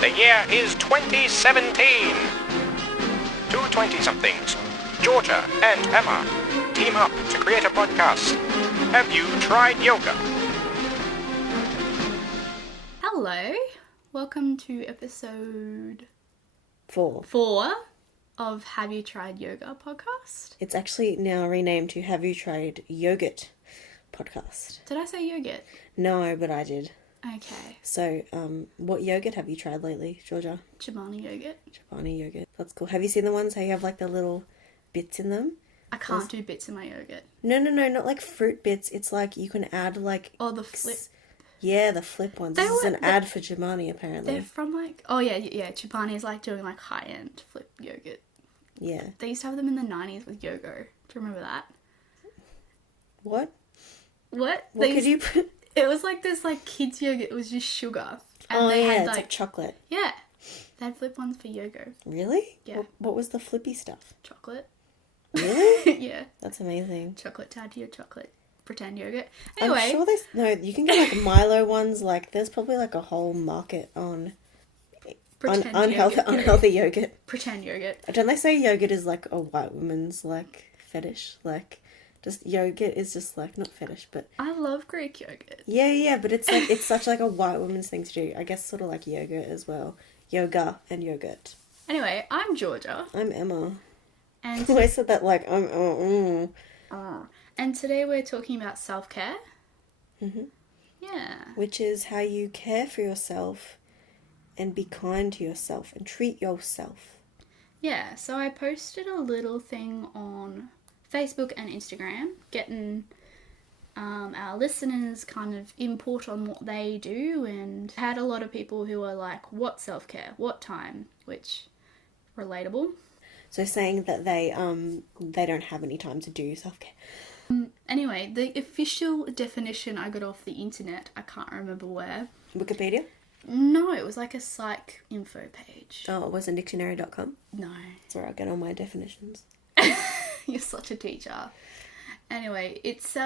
The year is 2017. Two 20-somethings, Georgia and Emma, team up to create a podcast. Have you tried yoga? Hello, welcome to episode 4 of Have You Tried Yoga podcast. It's actually now renamed to Have You Tried Yogurt podcast. Did I say yogurt? No, but I did. Okay. So, what yogurt have you tried lately, Georgia? Chobani yogurt. Chobani yogurt. That's cool. Have you seen the ones how you have like the little bits in them? I can't do bits in my yogurt. No, not like fruit bits. It's like you can add like... Oh, the flip. Yeah, the flip ones. This is an ad for Chobani, apparently. They're from like... Oh, yeah. Chobani is like doing like high-end flip yogurt. Yeah. They used to have them in the 90s with Yogo. Do you remember that? What? What? What could you put... It was like this like kids yogurt. It was just sugar. And they had it's like chocolate. Yeah. They had flip ones for Yogo. Really? Yeah. What was the flippy stuff? Chocolate. Really? Yeah. That's amazing. Chocolate tied to your chocolate. Pretend yogurt. Anyway. I'm sure there's... No, you can get like Milo ones. Like, there's probably like a whole market on... unhealthy yogurt. Pretend yogurt. Don't they say yogurt is like a white woman's like fetish? Like, just yogurt is just like not fetish, but I love Greek yogurt. yeah, but it's like it's such like a white woman's thing to do. I guess sort of like yogurt as well. Yoga and yogurt. Anyway, I'm Georgia. I'm Emma. And I said that like and today we're talking about self-care. Mm-hmm. Yeah. Which is how you care for yourself and be kind to yourself and treat yourself. Yeah, so I posted a little thing on Facebook and Instagram, getting our listeners kind of input on what they do, and had a lot of people who are like, what self-care, what time, which, relatable. So saying that they don't have any time to do self-care. Anyway, the official definition I got off the internet, I can't remember where. Wikipedia? No, it was like a psych info page. Oh, it wasn't dictionary.com? No. That's where I get all my definitions. You're such a teacher. Anyway, it's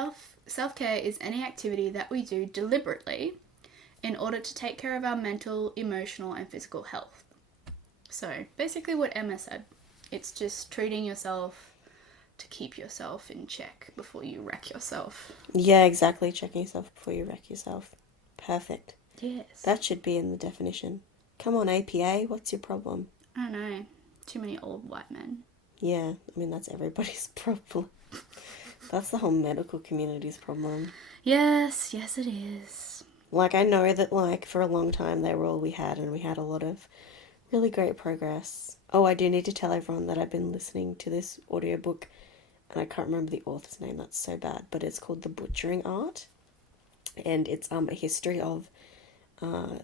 self-care is any activity that we do deliberately in order to take care of our mental, emotional, and physical health. So, basically what Emma said. It's just treating yourself to keep yourself in check before you wreck yourself. Yeah, exactly. Checking yourself before you wreck yourself. Perfect. Yes. That should be in the definition. Come on, APA, what's your problem? I don't know. Too many old white men. Yeah, I mean, that's everybody's problem. That's the whole medical community's problem. Yes, it is. Like, I know that, like, for a long time they were all we had, and we had a lot of really great progress. Oh, I do need to tell everyone that I've been listening to this audiobook, and I can't remember the author's name, that's so bad, but it's called The Butchering Art, and it's a history of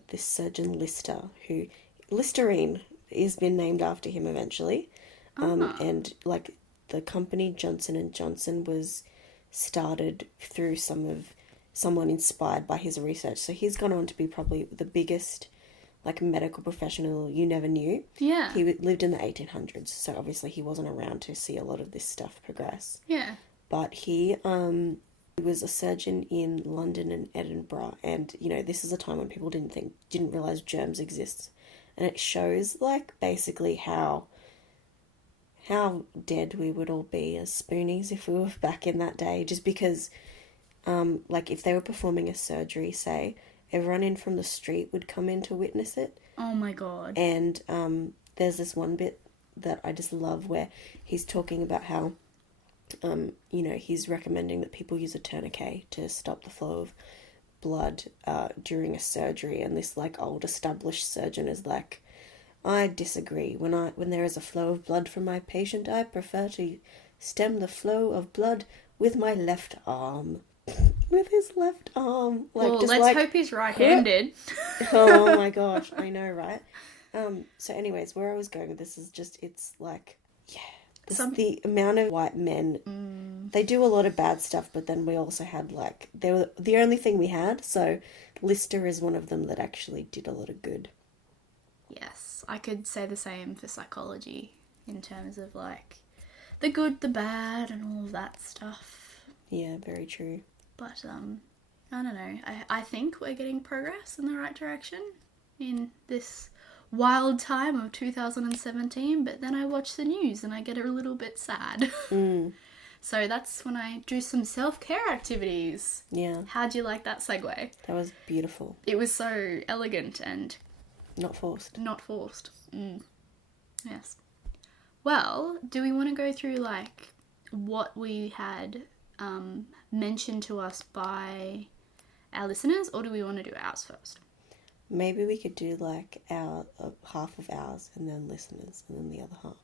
this surgeon Lister, who Listerine has been named after him eventually. And like the company Johnson & Johnson was started through someone inspired by his research. So he's gone on to be probably the biggest like medical professional you never knew. Yeah. He lived in the 1800s, so obviously he wasn't around to see a lot of this stuff progress. Yeah. But he was a surgeon in London and Edinburgh, and you know, this is a time when people didn't realize germs exist, and it shows like basically how dead we would all be as spoonies if we were back in that day, just because like if they were performing a surgery, say, everyone in from the street would come in to witness it. Oh my god. And there's this one bit that I just love where he's talking about how you know, he's recommending that people use a tourniquet to stop the flow of blood during a surgery, and this like old established surgeon is like, I disagree. When there is a flow of blood from my patient, I prefer to stem the flow of blood with my left arm. With his left arm. Like, well, just let's like, hope he's right-handed. Oh my gosh, I know, right? So anyways, where I was going with this is just, it's like, yeah, the amount of white men, they do a lot of bad stuff, but then we also had like, they were the only thing we had, so Lister is one of them that actually did a lot of good. Yes, I could say the same for psychology in terms of like the good, the bad, and all of that stuff. Yeah, very true. But I don't know. I think we're getting progress in the right direction in this wild time of 2017, but then I watch the news and I get a little bit sad. So that's when I do some self-care activities. Yeah. How'd you like that segue? That was beautiful. It was so elegant and Not forced. not forced. Yes. Well, do we want to go through like what we had mentioned to us by our listeners, or do we want to do ours first? Maybe we could do like our half of ours and then listeners and then the other half.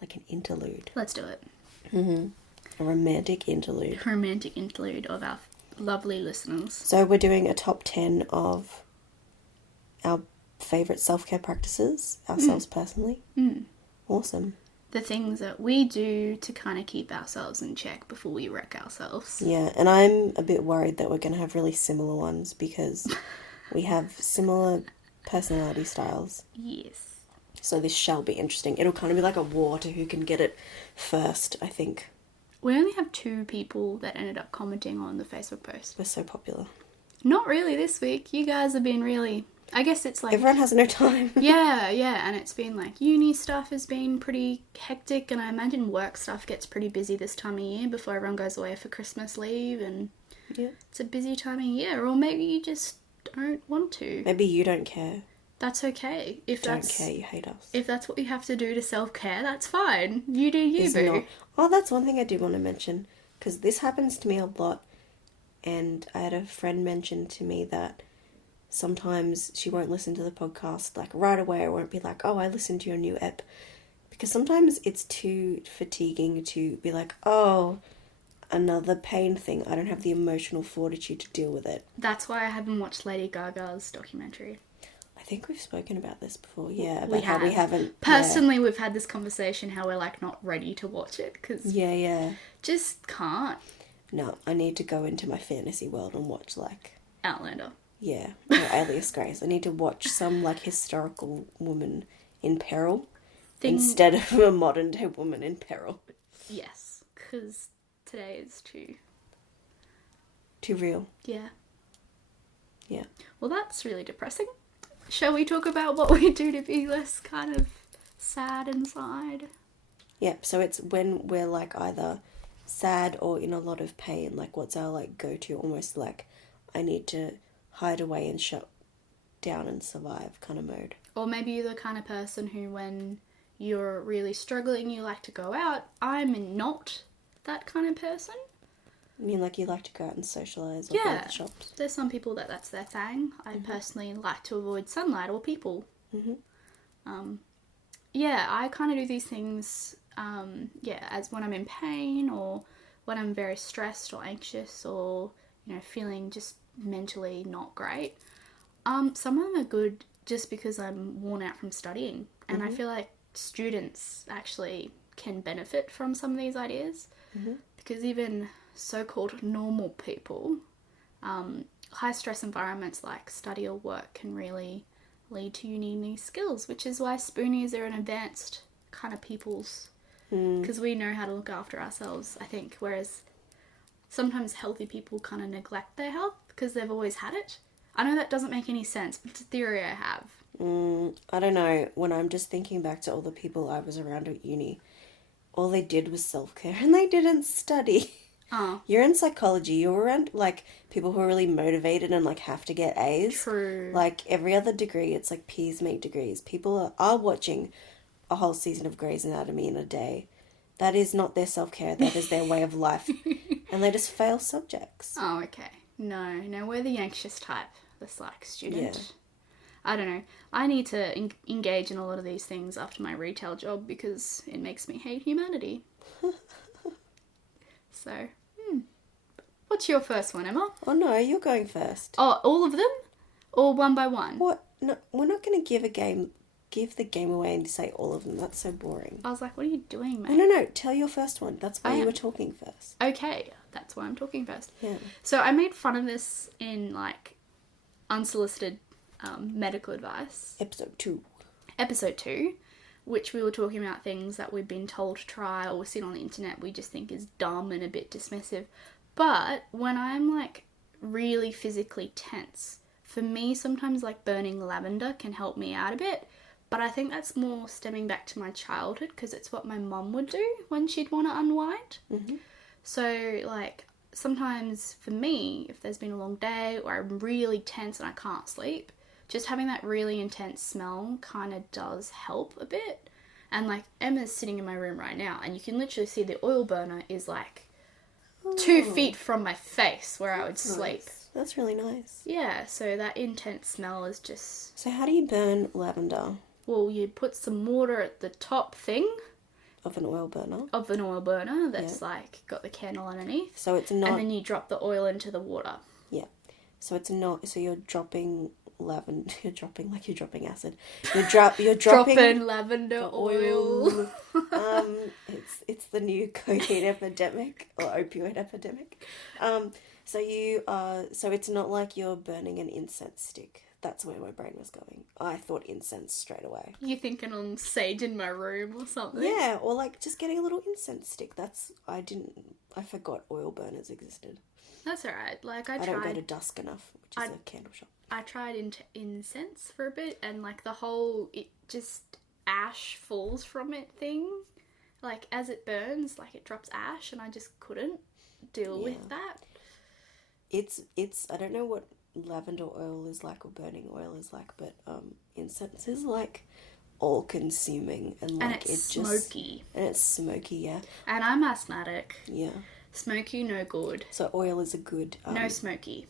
Like an interlude. Let's do it. A romantic interlude. Romantic interlude of our lovely listeners. So we're doing a top 10 of our favourite self-care practices, ourselves personally. Awesome. The things that we do to kind of keep ourselves in check before we wreck ourselves. Yeah, and I'm a bit worried that we're going to have really similar ones because we have similar personality styles. Yes. So this shall be interesting. It'll kind of be like a war to who can get it first, I think. We only have 2 people that ended up commenting on the Facebook post. We're so popular. Not really this week. You guys have been really... I guess it's like... Everyone has no time. Yeah, and it's been like uni stuff has been pretty hectic, and I imagine work stuff gets pretty busy this time of year before everyone goes away for Christmas leave, and Yeah. it's a busy time of year, or maybe you just don't want to. Maybe you don't care. That's okay. If Don't that's care, you hate us. if that's what you have to do to self-care, that's fine. You do you, It's boo. not. Oh, that's one thing I do want to mention, because this happens to me a lot, and I had a friend mention to me that sometimes she won't listen to the podcast like right away. I won't be like, oh, I listened to your new ep, because sometimes it's too fatiguing to be like, oh, another pain thing. I don't have the emotional fortitude to deal with it. That's why I haven't watched Lady Gaga's documentary. I think we've spoken about this before, yeah, We about how we have. haven't... Personally, we've had this conversation how we're like not ready to watch it because Yeah. just can't. No, I need to go into my fantasy world and watch like... Outlander. Yeah, or Alias Grace. I need to watch some like historical woman in peril instead of a modern day woman in peril. Yes, because today is Too real. Yeah. Yeah. Well, that's really depressing. Shall we talk about what we do to be less kind of sad inside? Yeah, so it's when we're like either sad or in a lot of pain, like what's our like go-to, almost like I need to hide away and shut down and survive kind of mode. Or maybe you're the kind of person who when you're really struggling you like to go out. I'm not that kind of person. I mean, like you like to go out and socialise or go Yeah. to the shops. There's some people that's their thing. I personally like to avoid sunlight or people. Yeah, I kind of do these things, as when I'm in pain or when I'm very stressed or anxious or, feeling just mentally not great. Some of them are good just because I'm worn out from studying. And I feel like students actually can benefit from some of these ideas. Because even so-called normal people, high stress environments like study or work can really lead to you needing these skills, which is why spoonies are an advanced kind of peoples, because we know how to look after ourselves, I think, whereas sometimes healthy people kind of neglect their health because they've always had it. I know that doesn't make any sense, but it's a theory I have. I don't know, when I'm just thinking back to all the people I was around at uni, all they did was self-care and they didn't study. You're in psychology, you're around like people who are really motivated and like have to get A's. True. Like every other degree, it's like peas make degrees. People are watching a whole season of Grey's Anatomy in a day. That is not their self-care, that is their way of life. And they just fail subjects. Oh, okay. No, we're the anxious type, the psych student. Yeah. I don't know. I need to engage in a lot of these things after my retail job because it makes me hate humanity. So, what's your first one, Emma? Oh no, you're going first. Oh, all of them? Or one by one? What? No, we're not going to give the game away and say all of them. That's so boring. I was like, what are you doing, mate? No, tell your first one. That's why I you am. were talking first. Okay, that's why I'm talking first. Yeah. So I made fun of this in, like, unsolicited medical advice. Episode 2, which we were talking about things that we've been told to try or we've seen on the internet we just think is dumb and a bit dismissive. But when I'm, like, really physically tense, for me, sometimes, like, burning lavender can help me out a bit. But I think that's more stemming back to my childhood because it's what my mum would do when she'd want to unwind. Mm-hmm. So, like, sometimes for me, if there's been a long day or I'm really tense and I can't sleep, just having that really intense smell kind of does help a bit. And, like, Emma's sitting in my room right now and you can literally see the oil burner is, like, 2 feet from my face where I would sleep. Nice. That's really nice. Yeah, so that intense smell is just... So how do you burn lavender? Well, you put some water at the top thing Of an oil burner? of an oil burner that's, like, got the candle underneath. So it's not... And then you drop the oil into the water. Yeah. So it's not... So you're dropping lavender... You're dropping like you're dropping acid. You're dropping... Dropping lavender oil. It's the new cocaine epidemic or opioid epidemic. So it's not like you're burning an incense stick. That's where my brain was going. I thought incense straight away. You thinking on sage in my room or something? Yeah, or like just getting a little incense stick. I forgot oil burners existed. That's alright. Like, I don't go tried... to Dusk Enough, which is a candle shop. I tried incense for a bit and, like, the whole... It just... Ash falls from it thing. Like, as it burns, like, it drops ash and I just couldn't deal with that. It's I don't know what lavender oil is like or burning oil is like, but incense is like all consuming and like it's smoky. And it's smoky, yeah. And I'm asthmatic. Yeah. Smoky, no good. So oil is a good no smoky.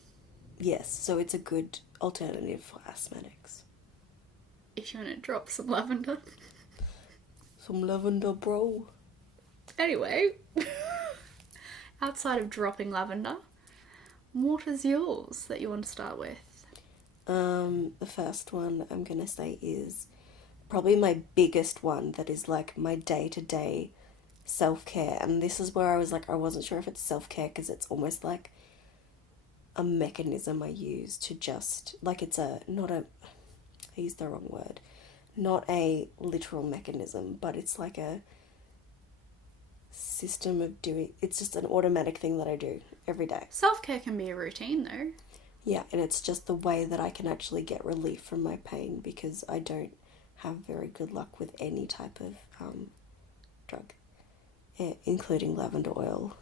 Yes, so it's a good alternative for asthmatics. If you want to drop some lavender. Some lavender, bro. Anyway, outside of dropping lavender, what is yours that you want to start with? The first one I'm going to say is probably my biggest one that is like my day-to-day self-care. And this is where I was like, I wasn't sure if it's self-care because it's almost like a mechanism I use to just, like it's I used the wrong word. Not a literal mechanism, but it's like a system of doing, it's just an automatic thing that I do every day. Self-care can be a routine though. Yeah, and it's just the way that I can actually get relief from my pain because I don't have very good luck with any type of drug, including lavender oil.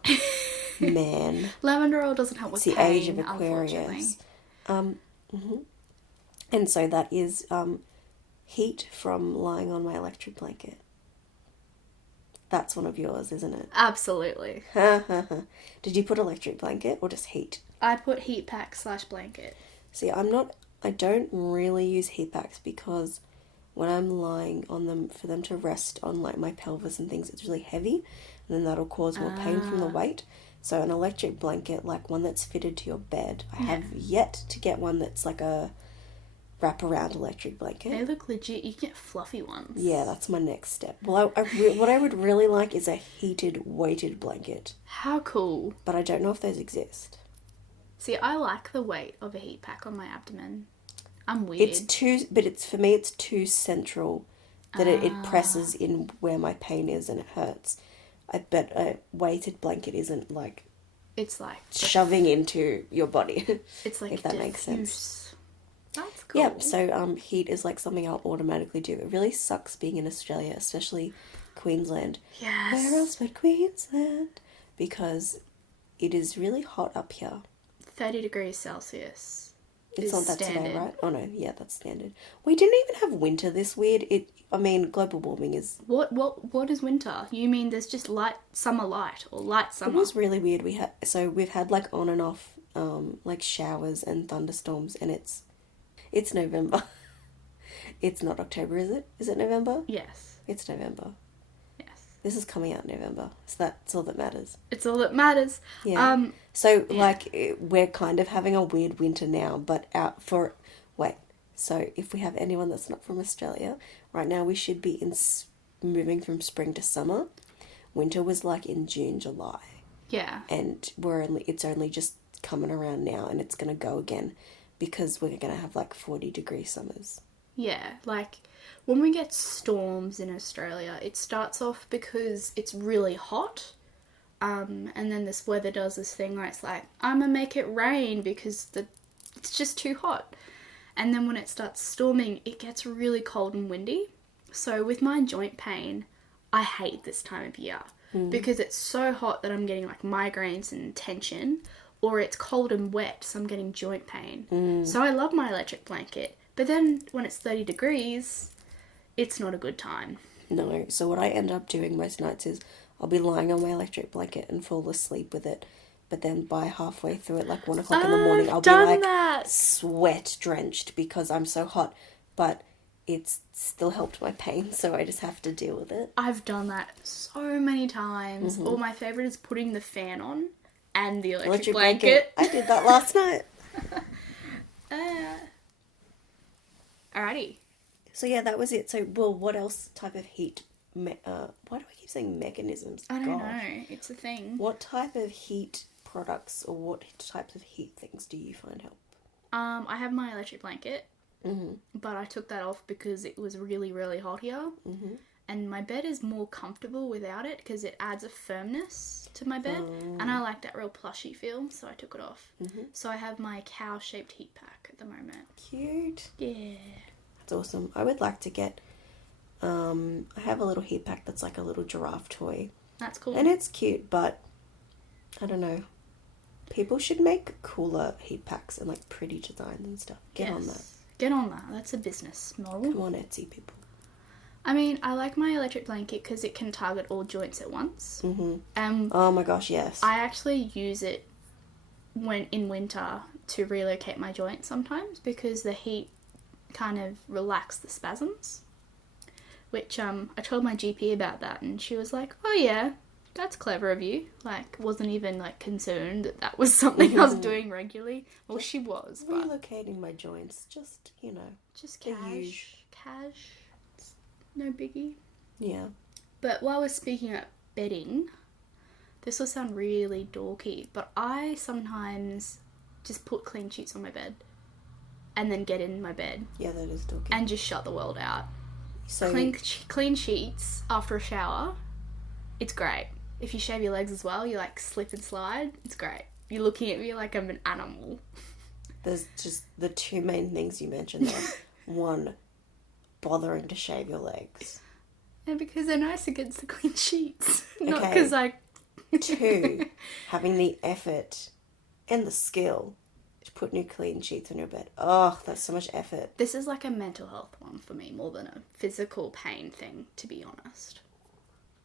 Man. Lavender oil doesn't help with pain, the age of Aquarius. Unfortunately. And so that is heat from lying on my electric blanket. That's one of yours, isn't it? Absolutely. Did you put electric blanket or just heat? I put heat pack / blanket. See, I don't really use heat packs because when I'm lying on them, for them to rest on like my pelvis and things, it's really heavy and then that'll cause more pain from the weight. So an electric blanket, like one that's fitted to your bed, I have yet to get one that's like a wraparound electric blanket. They look legit. You can get fluffy ones. Yeah, that's my next step. Well, what I would really like is a heated, weighted blanket. How cool. But I don't know if those exist. See, I like the weight of a heat pack on my abdomen. I'm weird. For me, it's too central that it presses in where my pain is and it hurts. I bet a weighted blanket isn't like... It's like... shoving into your body. It's like if that makes sense. That's cool. Yeah, so heat is like something I'll automatically do. It really sucks being in Australia, especially Queensland. Yes. Where else but Queensland? Because it is really hot up here. 30 degrees Celsius. It's not that standard. today, right? Oh no, yeah, that's standard. We didn't even have winter this weird. Global warming is... What is winter? You mean there's just summer light or light summer? It was really weird. We've had like on and off like showers and thunderstorms, and it's November. It's not October, is it? Is it November? Yes. It's November. Yes. This is coming out in November, so that's all that matters. It's all that matters. Yeah. We're kind of having a weird winter now, but so if we have anyone that's not from Australia, right now we should be moving from spring to summer. Winter was like in June, July. Yeah. And it's only just coming around now, and it's going to go again because we're going to have like 40-degree summers. Yeah, like when we get storms in Australia, it starts off because it's really hot. And then this weather does this thing where it's like, I'm going to make it rain because it's just too hot. And then when it starts storming, it gets really cold and windy. So with my joint pain, I hate this time of year because it's so hot that I'm getting like migraines and tension, or it's cold and wet, so I'm getting joint pain. So I love my electric blanket. But then when it's 30 degrees, it's not a good time. No, so what I end up doing most nights is I'll be lying on my electric blanket and fall asleep with it. But then by halfway through it, like 1 o'clock in the morning, I'll be like sweat drenched because I'm so hot. But it's still helped my pain, so I just have to deal with it. I've done that so many times. Or my favourite is putting the fan on and the electric blanket. I did that last night. Alrighty. So yeah, that was it. So, well, what else type of heat? Why do I keep saying mechanisms? I don't know. It's a thing. What type of heat products or what types of heat things do you find help? I have my electric blanket, but I took that off because it was really, really hot here. And my bed is more comfortable without it because it adds a firmness to my bed. And I like that real plushy feel, so I took it off. So I have my cow-shaped heat pack at the moment. Cute. Yeah. That's awesome. I would like to get, I have a little heat pack that's like a little giraffe toy. That's cool. And it's cute, but I don't know. People should make cooler heat packs and like pretty designs and stuff. Get on that. Get on that. That's a business model. Come on, Etsy people. I mean, I like my electric blanket because it can target all joints at once. Oh my gosh, yes. I actually use it when in winter to relocate my joints sometimes because the heat kind of relax the spasms. Which I told my GP about that and she was like, "Oh yeah, that's clever of you." Like, wasn't even like concerned that that was something I was doing regularly. Well, she was, but relocating my joints, just, you know, just cash. No biggie. Yeah. But while we're speaking about bedding, this will sound really dorky, but I sometimes just put clean sheets on my bed and then get in my bed. Yeah, that is dorky. And just shut the world out. So Clean sheets after a shower, it's great. If you shave your legs as well, you like slip and slide, it's great. You're looking at me like I'm an animal. There's just the two main things you mentioned there. One, bothering to shave your legs. And because they're nice against the clean sheets. Not because I... Two, having the effort and the skill to put new clean sheets on your bed. Oh, that's so much effort. This is like a mental health one for me more than a physical pain thing, to be honest.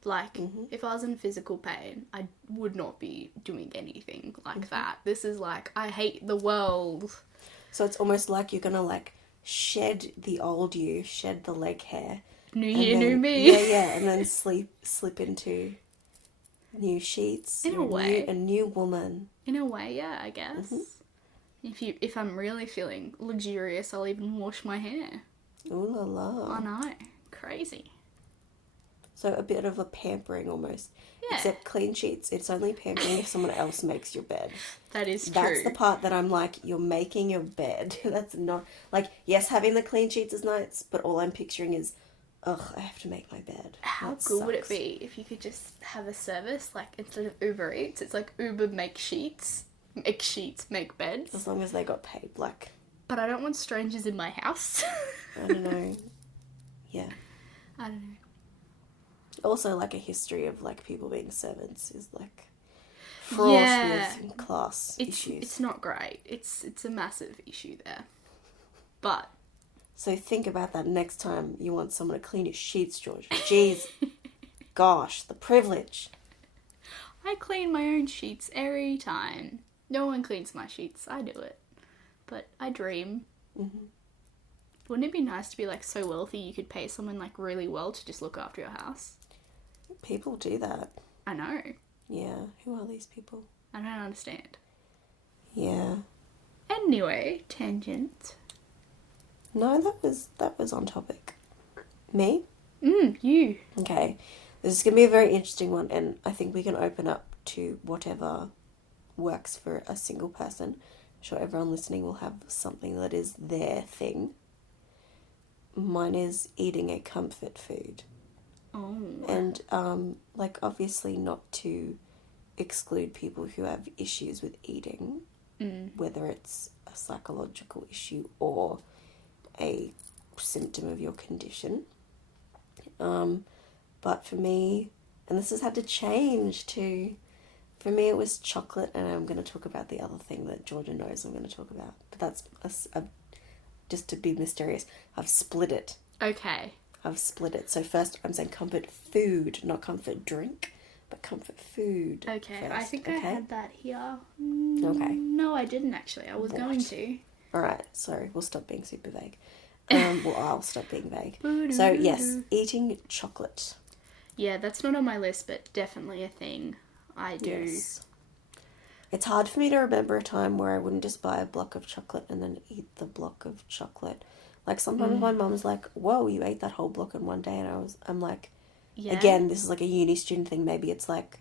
Like, if I was in physical pain, I would not be doing anything like that. This is like, I hate the world. So it's almost like you're gonna like shed the old you, shed the leg hair. New year, new me. Yeah, and then slip into new sheets. In a way. A new woman. In a way, yeah, I guess. If I'm really feeling luxurious, I'll even wash my hair. Ooh la la. I know. Crazy. So a bit of a pampering almost. Yeah. Except clean sheets, it's only pampering if someone else makes your bed. That is true. That's the part that I'm like, you're making your bed. That's not... Like, yes, having the clean sheets is nice, but all I'm picturing is, ugh, I have to make my bed. How good would it be if you could just have a service, like, instead of Uber Eats, it's like Uber make sheets, make beds. As long as they got paid, like... But I don't want strangers in my house. I don't know. Yeah. I don't know. Also, like, a history of, like, people being servants is, like, fraught with class issues. It's not great. It's a massive issue there. But... So think about that next time you want someone to clean your sheets, Georgia. Jeez. Gosh, the privilege. I clean my own sheets every time. No one cleans my sheets. I do it. But I dream. Wouldn't it be nice to be, like, so wealthy you could pay someone, like, really well to just look after your house? People do that. I know. Yeah. Who are these people? I don't understand. Yeah. Anyway, tangent. No, that was on topic. Me? You. Okay. This is going to be a very interesting one, and I think we can open up to whatever works for a single person. I'm sure everyone listening will have something that is their thing. Mine is eating a comfort food. Oh. And, like, obviously not to exclude people who have issues with eating, whether it's a psychological issue or a symptom of your condition. But for me, and this has had to change too, for me it was chocolate, and I'm going to talk about the other thing that Georgia knows I'm going to talk about. But that's just to be mysterious. I've split it. Okay. I've split it. So first I'm saying comfort food, not comfort drink, but comfort food. Okay, first, I think I had that here. Okay. No, I didn't actually. I was going to. Alright, sorry, we'll stop being super vague. Well, I'll stop being vague. So yes, eating chocolate. Yeah, that's not on my list, but definitely a thing I do. Yes. It's hard for me to remember a time where I wouldn't just buy a block of chocolate and then eat the block of chocolate. Like sometimes my mum's like, "Whoa, you ate that whole block in one day," and I'm like, Yeah. again, this is like a uni student thing. Maybe it's like,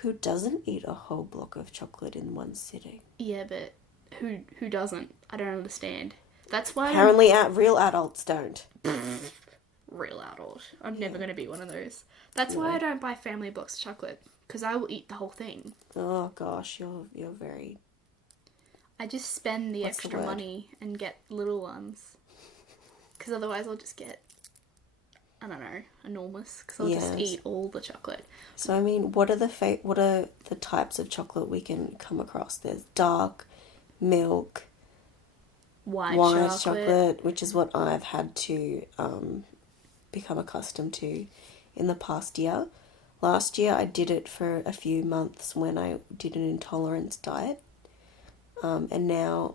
who doesn't eat a whole block of chocolate in one sitting? Yeah, but who doesn't? I don't understand. That's why Apparently, real adults don't. real adult. I'm never going to be one of those. That's why I don't buy family blocks of chocolate, because I will eat the whole thing. Oh gosh, you're very. I just spend the What's the extra word? money and get little ones, because otherwise I'll just get, I don't know, enormous, because I'll just Yes. eat all the chocolate. So I mean, what are the types of chocolate we can come across? There's dark, milk, White chocolate, which is what I've had to become accustomed to in the past year. Last year I did it for a few months when I did an intolerance diet. And now,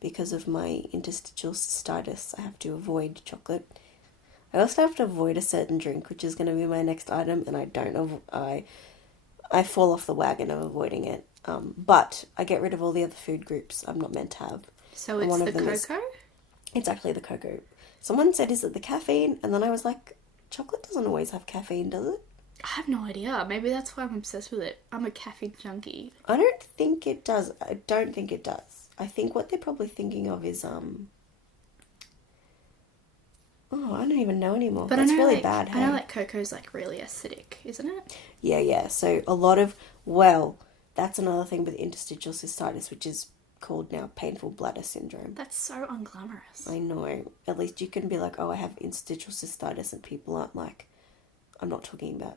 because of my interstitial cystitis, I have to avoid chocolate. I also have to avoid a certain drink, which is going to be my next item, and I fall off the wagon of avoiding it. But I get rid of all the other food groups I'm not meant to have. So And it's one the of them cocoa? It's actually the cocoa. Someone said, is it the caffeine? And then I was like, chocolate doesn't always have caffeine, does it? I have no idea. Maybe that's why I'm obsessed with it. I'm a caffeine junkie. I don't think it does. I don't think it does. I think what they're probably thinking of is, I don't even know anymore. But That's I know, really like, bad, hey? I know, like, cocoa's, like, really acidic, isn't it? Yeah. So that's another thing with interstitial cystitis, which is called now painful bladder syndrome. That's so unglamorous. I know. At least you can be like, oh, I have interstitial cystitis, and people aren't like, I'm not talking about,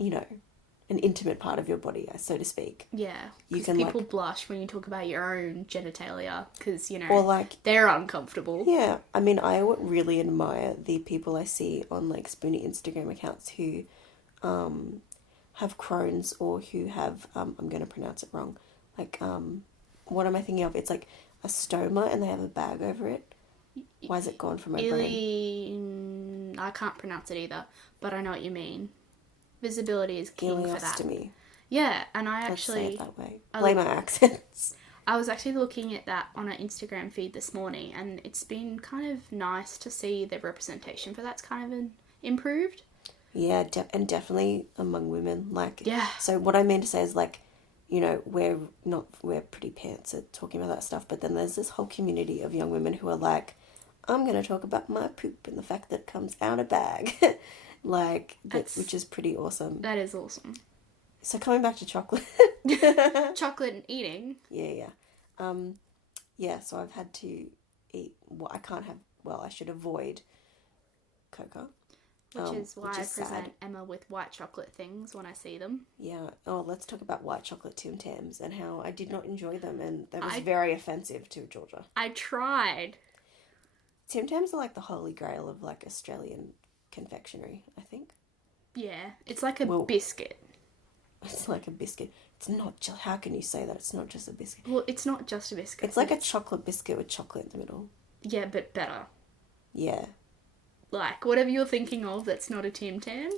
an intimate part of your body, so to speak. Yeah, You because can, people like- blush when you talk about your own genitalia, because, Or like, they're uncomfortable. yeah, I mean, I really admire the people I see on like spoonie Instagram accounts who have Crohn's or who have, I'm going to pronounce it wrong, like, what am I thinking of? It's like a stoma and they have a bag over it. Why is it gone from my brain? I can't pronounce it either, but I know what you mean. Visibility is king for that. Ileostomy. Yeah, and I Let's say actually... it that way. Blame my accents. I was actually looking at that on an Instagram feed this morning, and it's been kind of nice to see the representation for that's kind of improved. Yeah, and definitely among women. Like, Yeah. So what I mean to say is, like, we're pretty pants at talking about that stuff, but then there's this whole community of young women who are like, I'm going to talk about my poop and the fact that it comes out a bag. Which is pretty awesome. That is awesome. So coming back to chocolate. Chocolate and eating. Yeah. So I've had to eat, I should avoid cocoa. Which is why which I is present sad. Emma with white chocolate things when I see them. Yeah. Oh, let's talk about white chocolate Tim Tams and how I did not enjoy them, and that was very offensive to Georgia. I tried. Tim Tams are like the holy grail of like Australian confectionery, I think. Yeah, it's like a Well- biscuit. It's like a biscuit. It's not just, how can you say that? It's not just a biscuit. Well, it's not just a biscuit. It's like a chocolate biscuit with chocolate in the middle. Yeah, but better. Yeah. Like, whatever you're thinking of that's not a Tim Tam,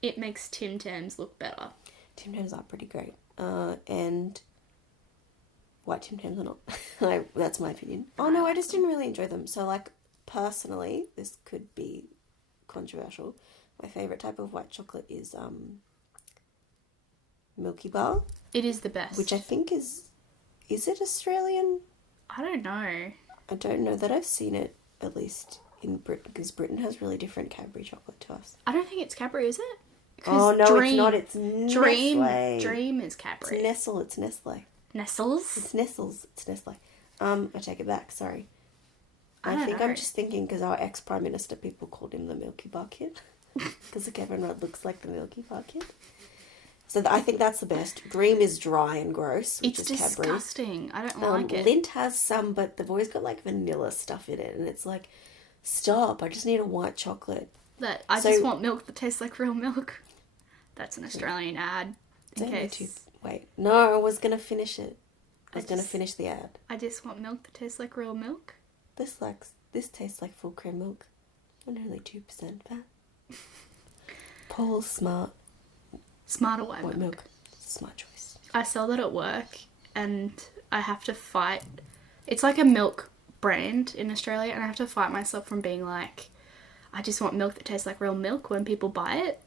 it makes Tim Tams look better. Tim Tams are pretty great. And white Tim Tams are not. That's my opinion. Oh no, I just didn't really enjoy them. So like, personally, this could be controversial. My favourite type of white chocolate is Milky Bar, It is the best. which I think is it Australian? I don't know. I don't know that I've seen it, at least in Britain, because Britain has really different Cadbury chocolate to us. I don't think it's Cadbury, is it? Oh 'Cause no, it's not. It's Nestle. Dream is Cadbury. It's Nestle. It's Nestle. Nestles? It's Nestles. It's Nestle. I take it back. Sorry. I I don't think know. I'm just thinking because our ex-Prime Minister, people called him the Milky Bar Kid. Because Kevin Rudd looks like the Milky Bar Kid. So I think that's the best. Dream is dry and gross, which It's is Cadbury's. disgusting. I don't like it. Lindt has some, but they've always got like vanilla stuff in it. And it's like, stop, I just need a white chocolate. That I just want milk that tastes like real milk. That's an Australian ad. In case. Wait, no, I was going to finish it. I was going to finish the ad. I just want milk that tastes like real milk. This tastes like full cream milk. And only 2% fat. Paul's Smarter white white milk. Smart choice. I sell that at work and I have to fight. It's like a milk brand in Australia and I have to fight myself from being like, I just want milk that tastes like real milk when people buy it.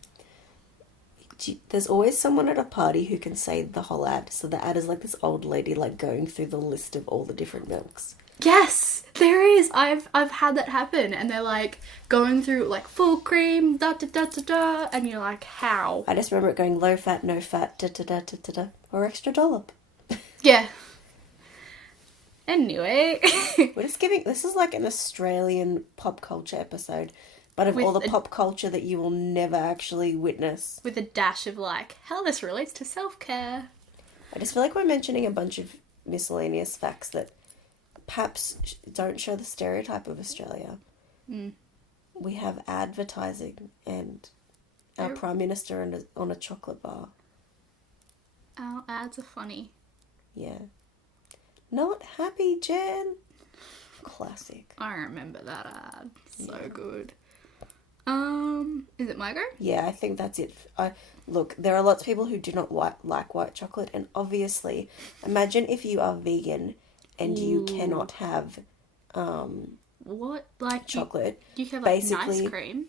There's always someone at a party who can say the whole ad. So the ad is like this old lady like going through the list of all the different milks. Yes, there is. I've had that happen and they're like going through like full cream, da da da da da, and you're like, how? I just remember it going low fat, no fat, da da da da da da, or extra dollop. Yeah. Anyway. We're just giving, this is like an Australian pop culture episode, but of all the pop culture that you will never actually witness. With a dash of like, how this relates to self-care. I just feel like we're mentioning a bunch of miscellaneous facts that perhaps don't show the stereotype of Australia. Mm. We have advertising and our Prime Minister on a chocolate bar. Our ads are funny. Yeah. Not happy, Jen. Classic. I remember that ad. So good. Is it my go? Yeah, I think that's it. Look, there are lots of people who do not like white chocolate, and obviously, imagine if you are vegan and you cannot have What? Like chocolate. You can have like Basically, nice cream.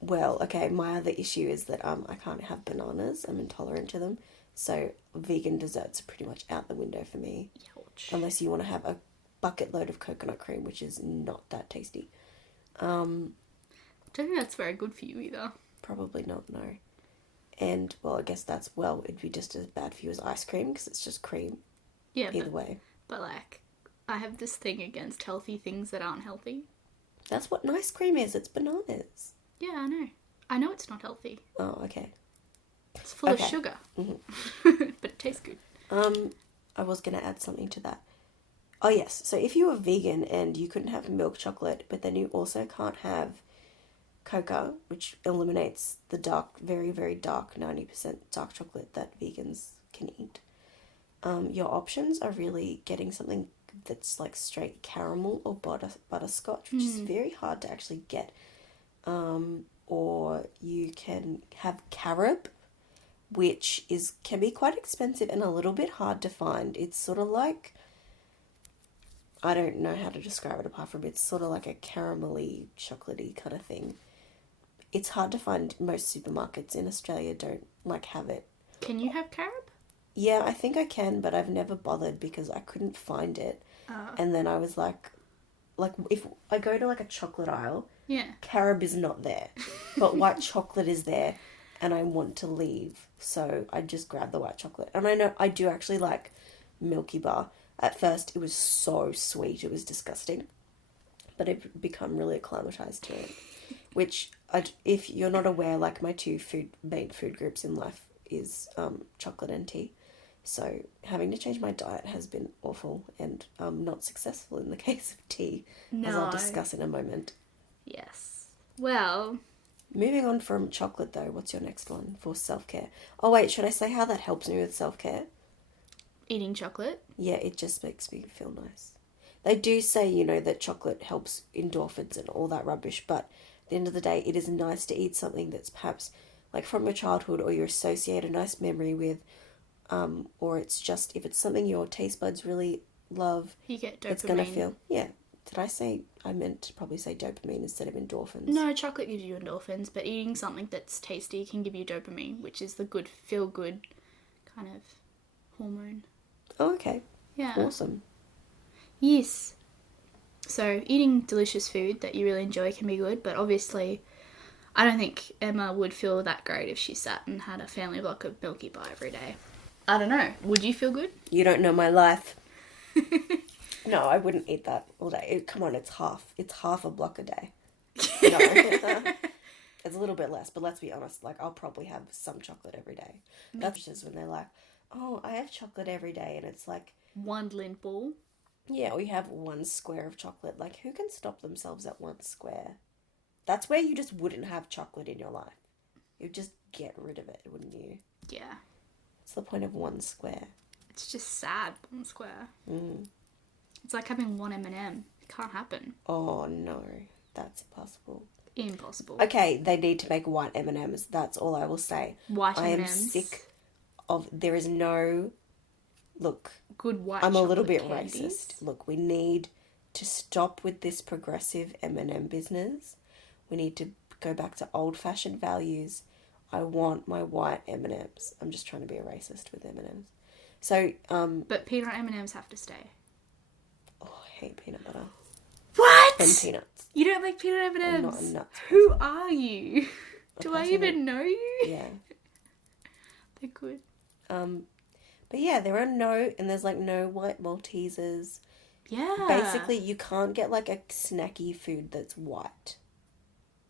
Well, okay, my other issue is that I can't have bananas. I'm intolerant to them. So vegan desserts are pretty much out the window for me. Ouch. Unless you want to have a bucket load of coconut cream, which is not that tasty. Don't think that's very good for you either. Probably not, no. And, well, I guess it'd be just as bad for you as ice cream, because it's just cream. Yeah, Either way. But like, I have this thing against healthy things that aren't healthy. That's what ice cream is. It's bananas. Yeah, I know. I know it's not healthy. Oh, okay. It's full of sugar. Mm-hmm. But it tastes good. I was going to add something to that. Oh, yes. So if you were vegan and you couldn't have milk chocolate, but then you also can't have cocoa, which eliminates the dark, very, very dark 90% dark chocolate that vegans can eat, your options are really getting something that's like straight caramel or butterscotch, which is very hard to actually get. Or you can have carob, which can be quite expensive and a little bit hard to find. It's sort of like, I don't know how to describe it apart from it's sort of like a caramelly, chocolatey kind of thing. It's hard to find. Most supermarkets in Australia don't have it. Can you have carob? Yeah, I think I can, but I've never bothered because I couldn't find it. And then I was like if I go to like a chocolate aisle, Yeah. carob is not there, but white chocolate is there, and I want to leave, so I just grab the white chocolate. And I know I do actually like Milky Bar. At first, it was so sweet, it was disgusting, but I've become really acclimatized to it. Which, if you're not aware, like my two main food groups in life is chocolate and tea. So having to change my diet has been awful and not successful in the case of tea, as I'll discuss in a moment. Yes. Well, moving on from chocolate though, what's your next one for self-care? Oh wait, should I say how that helps me with self-care? eating chocolate. Yeah, it just makes me feel nice. They do say, that chocolate helps endorphins and all that rubbish, but at the end of the day, it is nice to eat something that's perhaps like from your childhood or you associate a nice memory with, or it's just, if it's something your taste buds really love, You get dopamine. it's going to feel, yeah. I meant to probably say dopamine instead of endorphins. No, chocolate gives you endorphins, but eating something that's tasty can give you dopamine, which is the good, feel-good kind of hormone. Oh, okay. Yeah. Awesome. Yes. So, eating delicious food that you really enjoy can be good, but obviously, I don't think Emma would feel that great if she sat and had a family block of Milky Bar every day. I don't know. Would you feel good? You don't know my life. No, I wouldn't eat that all day. Come on, it's half a block a day. No. It's a little bit less, but let's be honest, like, I'll probably have some chocolate every day. That's just when they're like, oh, I have chocolate every day, and it's like... One lint ball. Yeah, we have one square of chocolate. Like, who can stop themselves at one square? That's where you just wouldn't have chocolate in your life. You'd just get rid of it, wouldn't you? Yeah. What's the point of one square? It's just sad, one square. Mm. It's like having one M&M. It can't happen. Oh, no. That's impossible. Impossible. Okay, they need to make white M&Ms. That's all I will say. White I am M&Ms. sick of... There is no... Look, Good white I'm a little chocolate bit candies. racist. Look, we need to stop with this progressive M&M business. We need to go back to old-fashioned values. I want my white M&Ms. I'm just trying to be a racist with M&Ms. So, But peanut M&Ms have to stay. oh, I hate peanut butter. What? And peanuts. You don't like peanut M&Ms? I'm not a nuts Who are you? Do I person even know you? Yeah. They're good. But yeah, there are no, and there's like no white Maltesers. Yeah. Basically, you can't get like a snacky food that's white.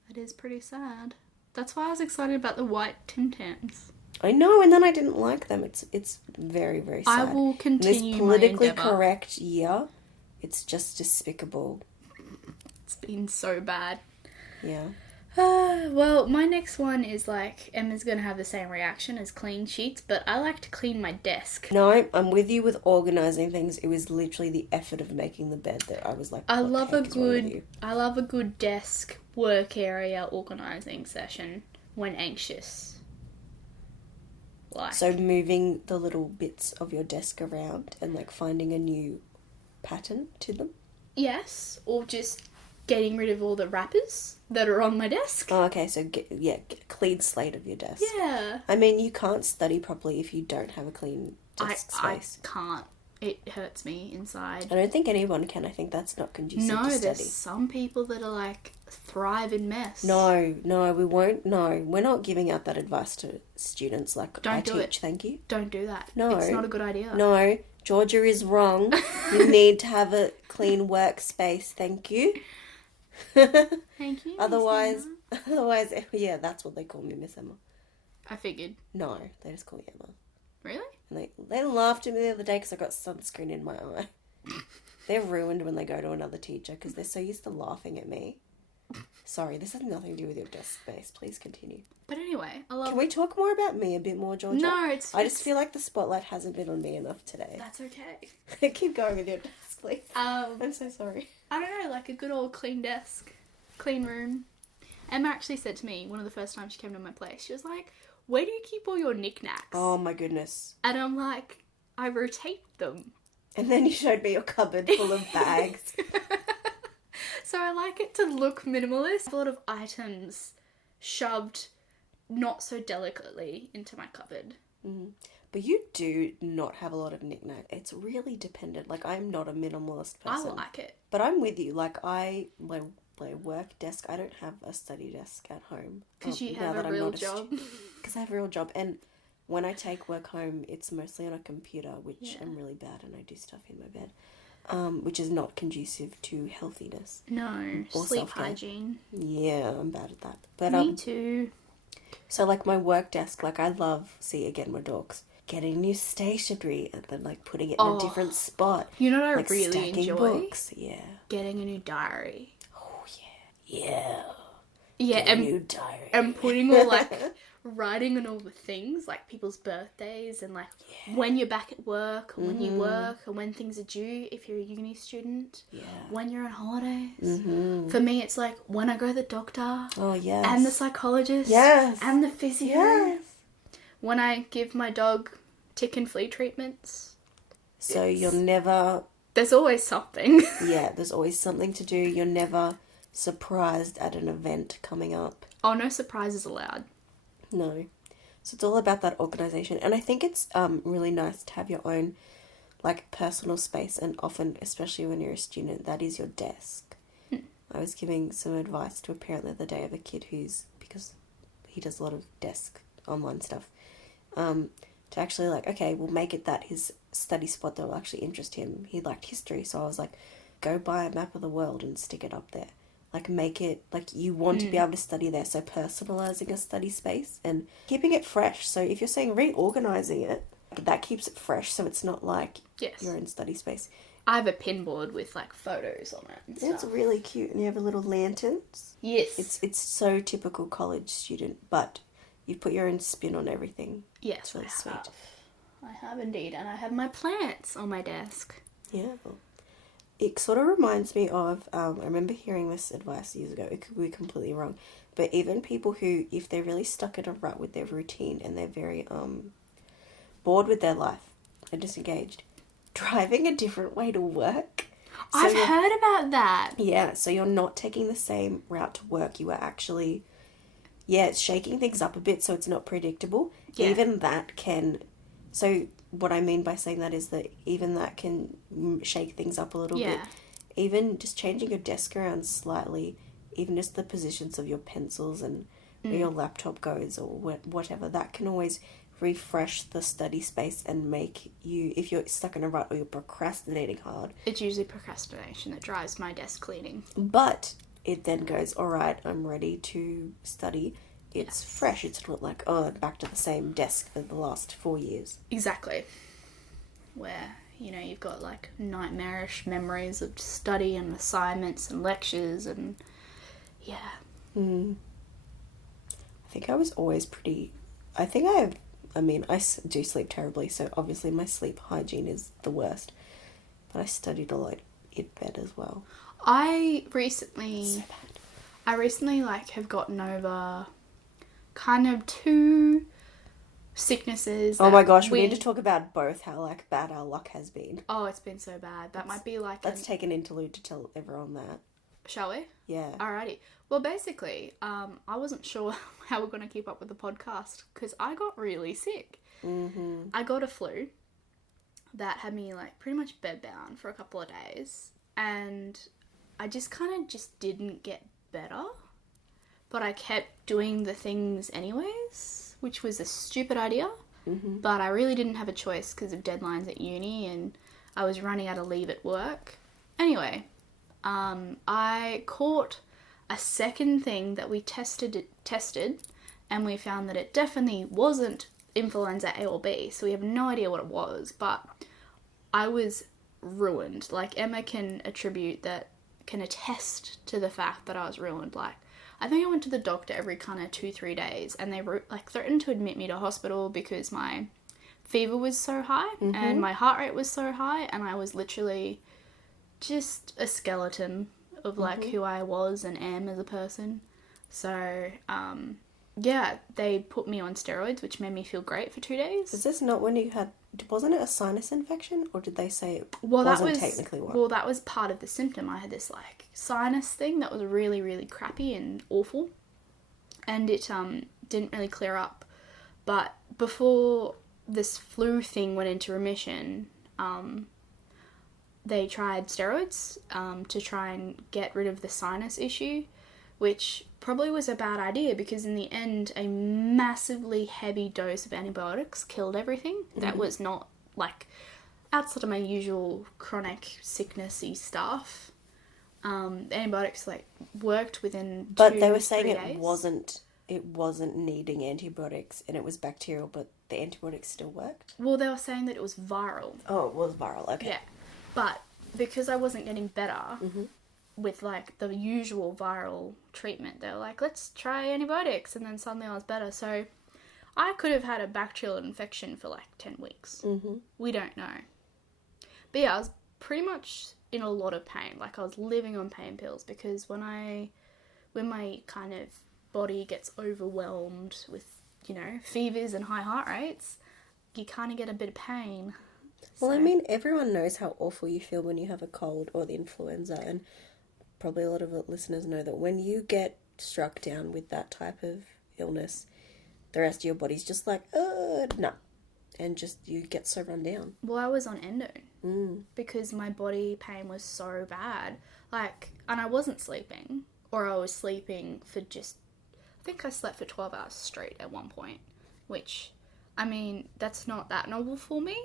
That is pretty sad. That's why I was excited about the white Tim Tams. I know, and then I didn't like them. It's very, very sad. I will continue In this politically my endeavour. correct year, it's just despicable. It's been so bad. Yeah. Well, my next one is like, Emma's going to have the same reaction as clean sheets, but I like to clean my desk. No, I'm with you with organising things. It was literally the effort of making the bed that I was like, I what love the a heck is wrong with good you? I love a good desk work area organising session when anxious. Like, So moving the little bits of your desk around and like finding a new pattern to them. yes, or just getting rid of all the wrappers that are on my desk. Oh, okay, so get a clean slate of your desk. Yeah. I mean, you can't study properly if you don't have a clean desk I space. can't. It hurts me inside. I don't think anyone can. I think that's not conducive No, to there's study. some people that are like thrive in mess. No, we won't. No, we're not giving out that advice to students. Like, Don't I do teach, it. thank you. Don't do that. No. It's not a good idea. No, Georgia is wrong. You need to have a clean workspace, thank you. Thank you. Miss Otherwise, Emma. yeah, that's what they call me, Miss Emma. I figured. No, they just call me Emma. Really? And they laughed at me the other day because I got sunscreen in my eye. They're ruined when they go to another teacher because they're so used to laughing at me. Sorry, this has nothing to do with your desk space. Please continue. But anyway, I love. Can we talk more about me a bit more, Georgia? No, I just feel like the spotlight hasn't been on me enough today. That's okay. Keep going with your desk, please. Um, I'm so sorry. I don't know, like a good old clean desk, clean room. Emma actually said to me one of the first times she came to my place, she was like, "Where do you keep all your knickknacks?" Oh my goodness. And I'm like, "I rotate them." And then you showed me your cupboard full of bags. So I like it to look minimalist. A lot of items shoved not so delicately into my cupboard. But you do not have a lot of knickknacks. It's really dependent. Like, I'm not a minimalist person. I like it. But I'm with you. Like, my work desk, I don't have a study desk at home. Because you have a real job. Because I have a real job. And when I take work home, it's mostly on a computer, which I'm really bad, and I do stuff in my bed. Which is not conducive to healthiness. No, Or sleep self-care. hygiene. Yeah, I'm bad at that. But Me too. so like my work desk, like I love, see again, my dogs, getting new stationery and then like putting it in a different spot. You know what I Like really stacking enjoy? books. Yeah. Getting a new diary. Oh yeah. Yeah. Yeah, Get a and new diary. and putting all like writing on all the things like people's birthdays and like when you're back at work or when you work or when things are due if you're a uni student, when you're on holidays. For me, it's like when I go to the doctor Oh yes. and the psychologist Yes. and the physio. Yes. When I give my dog tick and flea treatments. So you're never. There's always something. Yeah. There's always something to do. You're never surprised at an event coming up. Oh, no surprises allowed. No. So it's all about that organisation. And I think it's really nice to have your own, like, personal space. And often, especially when you're a student, that is your desk. I was giving some advice to a parent the other day of a kid because he does a lot of desk online stuff, to actually, like, okay, we'll make it that his study spot that will actually interest him. He liked history, so I was like, go buy a map of the world and stick it up there. Like, make it, like, you want to be able to study there, so personalising a study space and keeping it fresh. So if you're saying reorganising it, that keeps it fresh, so it's not like your own study space. I have a pinboard with, like, photos on it and stuff. It's really cute, and you have a little lanterns. Yes. It's so typical college student, but you put your own spin on everything. Yes, it's really sweet. I have indeed, and I have my plants on my desk. Yeah. It sort of reminds me of, I remember hearing this advice years ago, it could be completely wrong, but even people who, if they're really stuck in a rut with their routine and they're very bored with their life and disengaged, driving a different way to work. So I've heard about that. Yeah, so you're not taking the same route to work. You are actually, it's shaking things up a bit so it's not predictable. Yeah. Even that can, so what I mean by saying that is that even that can shake things up a little bit. Even just changing your desk around slightly, even just the positions of your pencils and where your laptop goes or whatever, that can always refresh the study space and make you, if you're stuck in a rut or you're procrastinating hard. It's usually procrastination that drives my desk cleaning. But it then goes, all right, I'm ready to study. It's fresh. It's not like, back to the same desk for the last 4 years. Exactly. Where, you've got like nightmarish memories of study and assignments and lectures and I think I was always pretty, I do sleep terribly, so obviously my sleep hygiene is the worst. But I studied a lot in bed as well. I recently have gotten over kind of two sicknesses. Oh my gosh, we need to talk about both, how like bad our luck has been. Oh, it's been so bad. That might be like... Let's take an interlude to tell everyone that. Shall we? Yeah. Alrighty. Well, basically, I wasn't sure how we're going to keep up with the podcast because I got really sick. Mm-hmm. I got a flu that had me like pretty much bedbound for a couple of days, and I just kind of didn't get better, but I kept doing the things anyways, which was a stupid idea. Mm-hmm. But I really didn't have a choice because of deadlines at uni, and I was running out of leave at work. Anyway, I caught a second thing that we tested, and we found that it definitely wasn't influenza A or B, so we have no idea what it was, but I was ruined. Like, Emma can attest to the fact that I was ruined. Like, I think I went to the doctor every kind of 2-3 days, and they threatened to admit me to hospital because my fever was so high, and my heart rate was so high, and I was literally just a skeleton of like who I was and am as a person. So they put me on steroids, which made me feel great for 2 days. Is this not when you had, wasn't it a sinus infection, or did they say it wasn't technically one? Well, that was part of the symptom. I had this like sinus thing that was really, really crappy and awful, and it didn't really clear up. But before this flu thing went into remission, they tried steroids to try and get rid of the sinus issue, which probably was a bad idea because in the end a massively heavy dose of antibiotics killed everything. That was not like outside of my usual chronic sicknessy stuff. Antibiotics like worked within 2 But they were saying 3 it days. wasn't needing antibiotics and it was bacterial, but the antibiotics still worked? Well, they were saying that it was viral. Oh, it was viral, okay. Yeah. But because I wasn't getting better with like the usual viral treatment, they were like, let's try antibiotics, and then suddenly I was better. So I could have had a bacterial infection for like 10 weeks. We don't know. But yeah, I was pretty much in a lot of pain. Like, I was living on pain pills because when my kind of body gets overwhelmed with, fevers and high heart rates, you kind of get a bit of pain. Well, I mean, everyone knows how awful you feel when you have a cold or the influenza, and probably a lot of listeners know that when you get struck down with that type of illness, the rest of your body's just like, no. And just, you get so run down. Well, I was on endo because my body pain was so bad. Like, and I wasn't sleeping, or I was sleeping for I think I slept for 12 hours straight at one point, which, I mean, that's not that normal for me.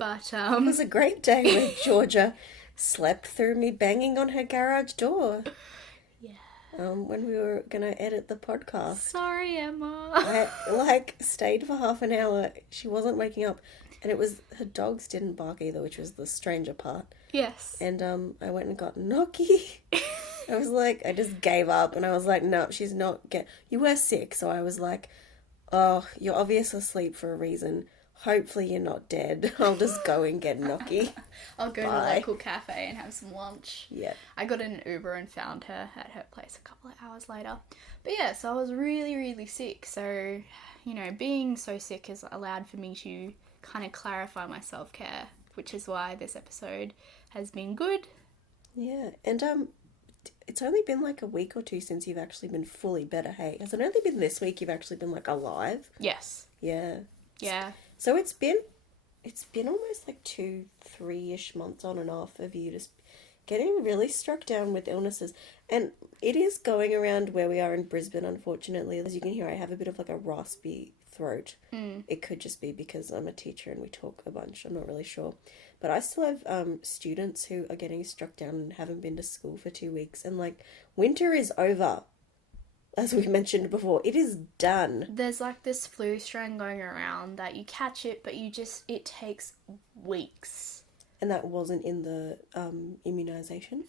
But It was a great day when Georgia slept through me banging on her garage door. Yeah. When we were gonna edit the podcast. Sorry, Emma. I stayed for half an hour. She wasn't waking up, and it was her dogs didn't bark either, which was the stranger part. Yes. And I went and got Noki. I was like, I just gave up, and I was like, no, she's not You were sick, so I was like, oh, you're obviously asleep for a reason. Hopefully you're not dead. I'll just go and get Noki. I'll go to the local cafe and have some lunch. Yeah. I got in an Uber and found her at her place a couple of hours later. But yeah, so I was really, really sick. So, being so sick has allowed for me to kind of clarify my self-care, which is why this episode has been good. Yeah, and it's only been like a week or two since you've actually been fully better, hey? Has it only been this week you've actually been like alive? Yes. Yeah. Yeah. So it's been almost like 2-3-ish months on and off of you just getting really struck down with illnesses. And it is going around where we are in Brisbane, unfortunately. As you can hear, I have a bit of like a raspy throat. It could just be because I'm a teacher and we talk a bunch. I'm not really sure. But I still have students who are getting struck down and haven't been to school for 2 weeks. And like, winter is over. As we mentioned before, it is done. There's like this flu strain going around that you catch it, but it takes weeks. And that wasn't in the immunisation?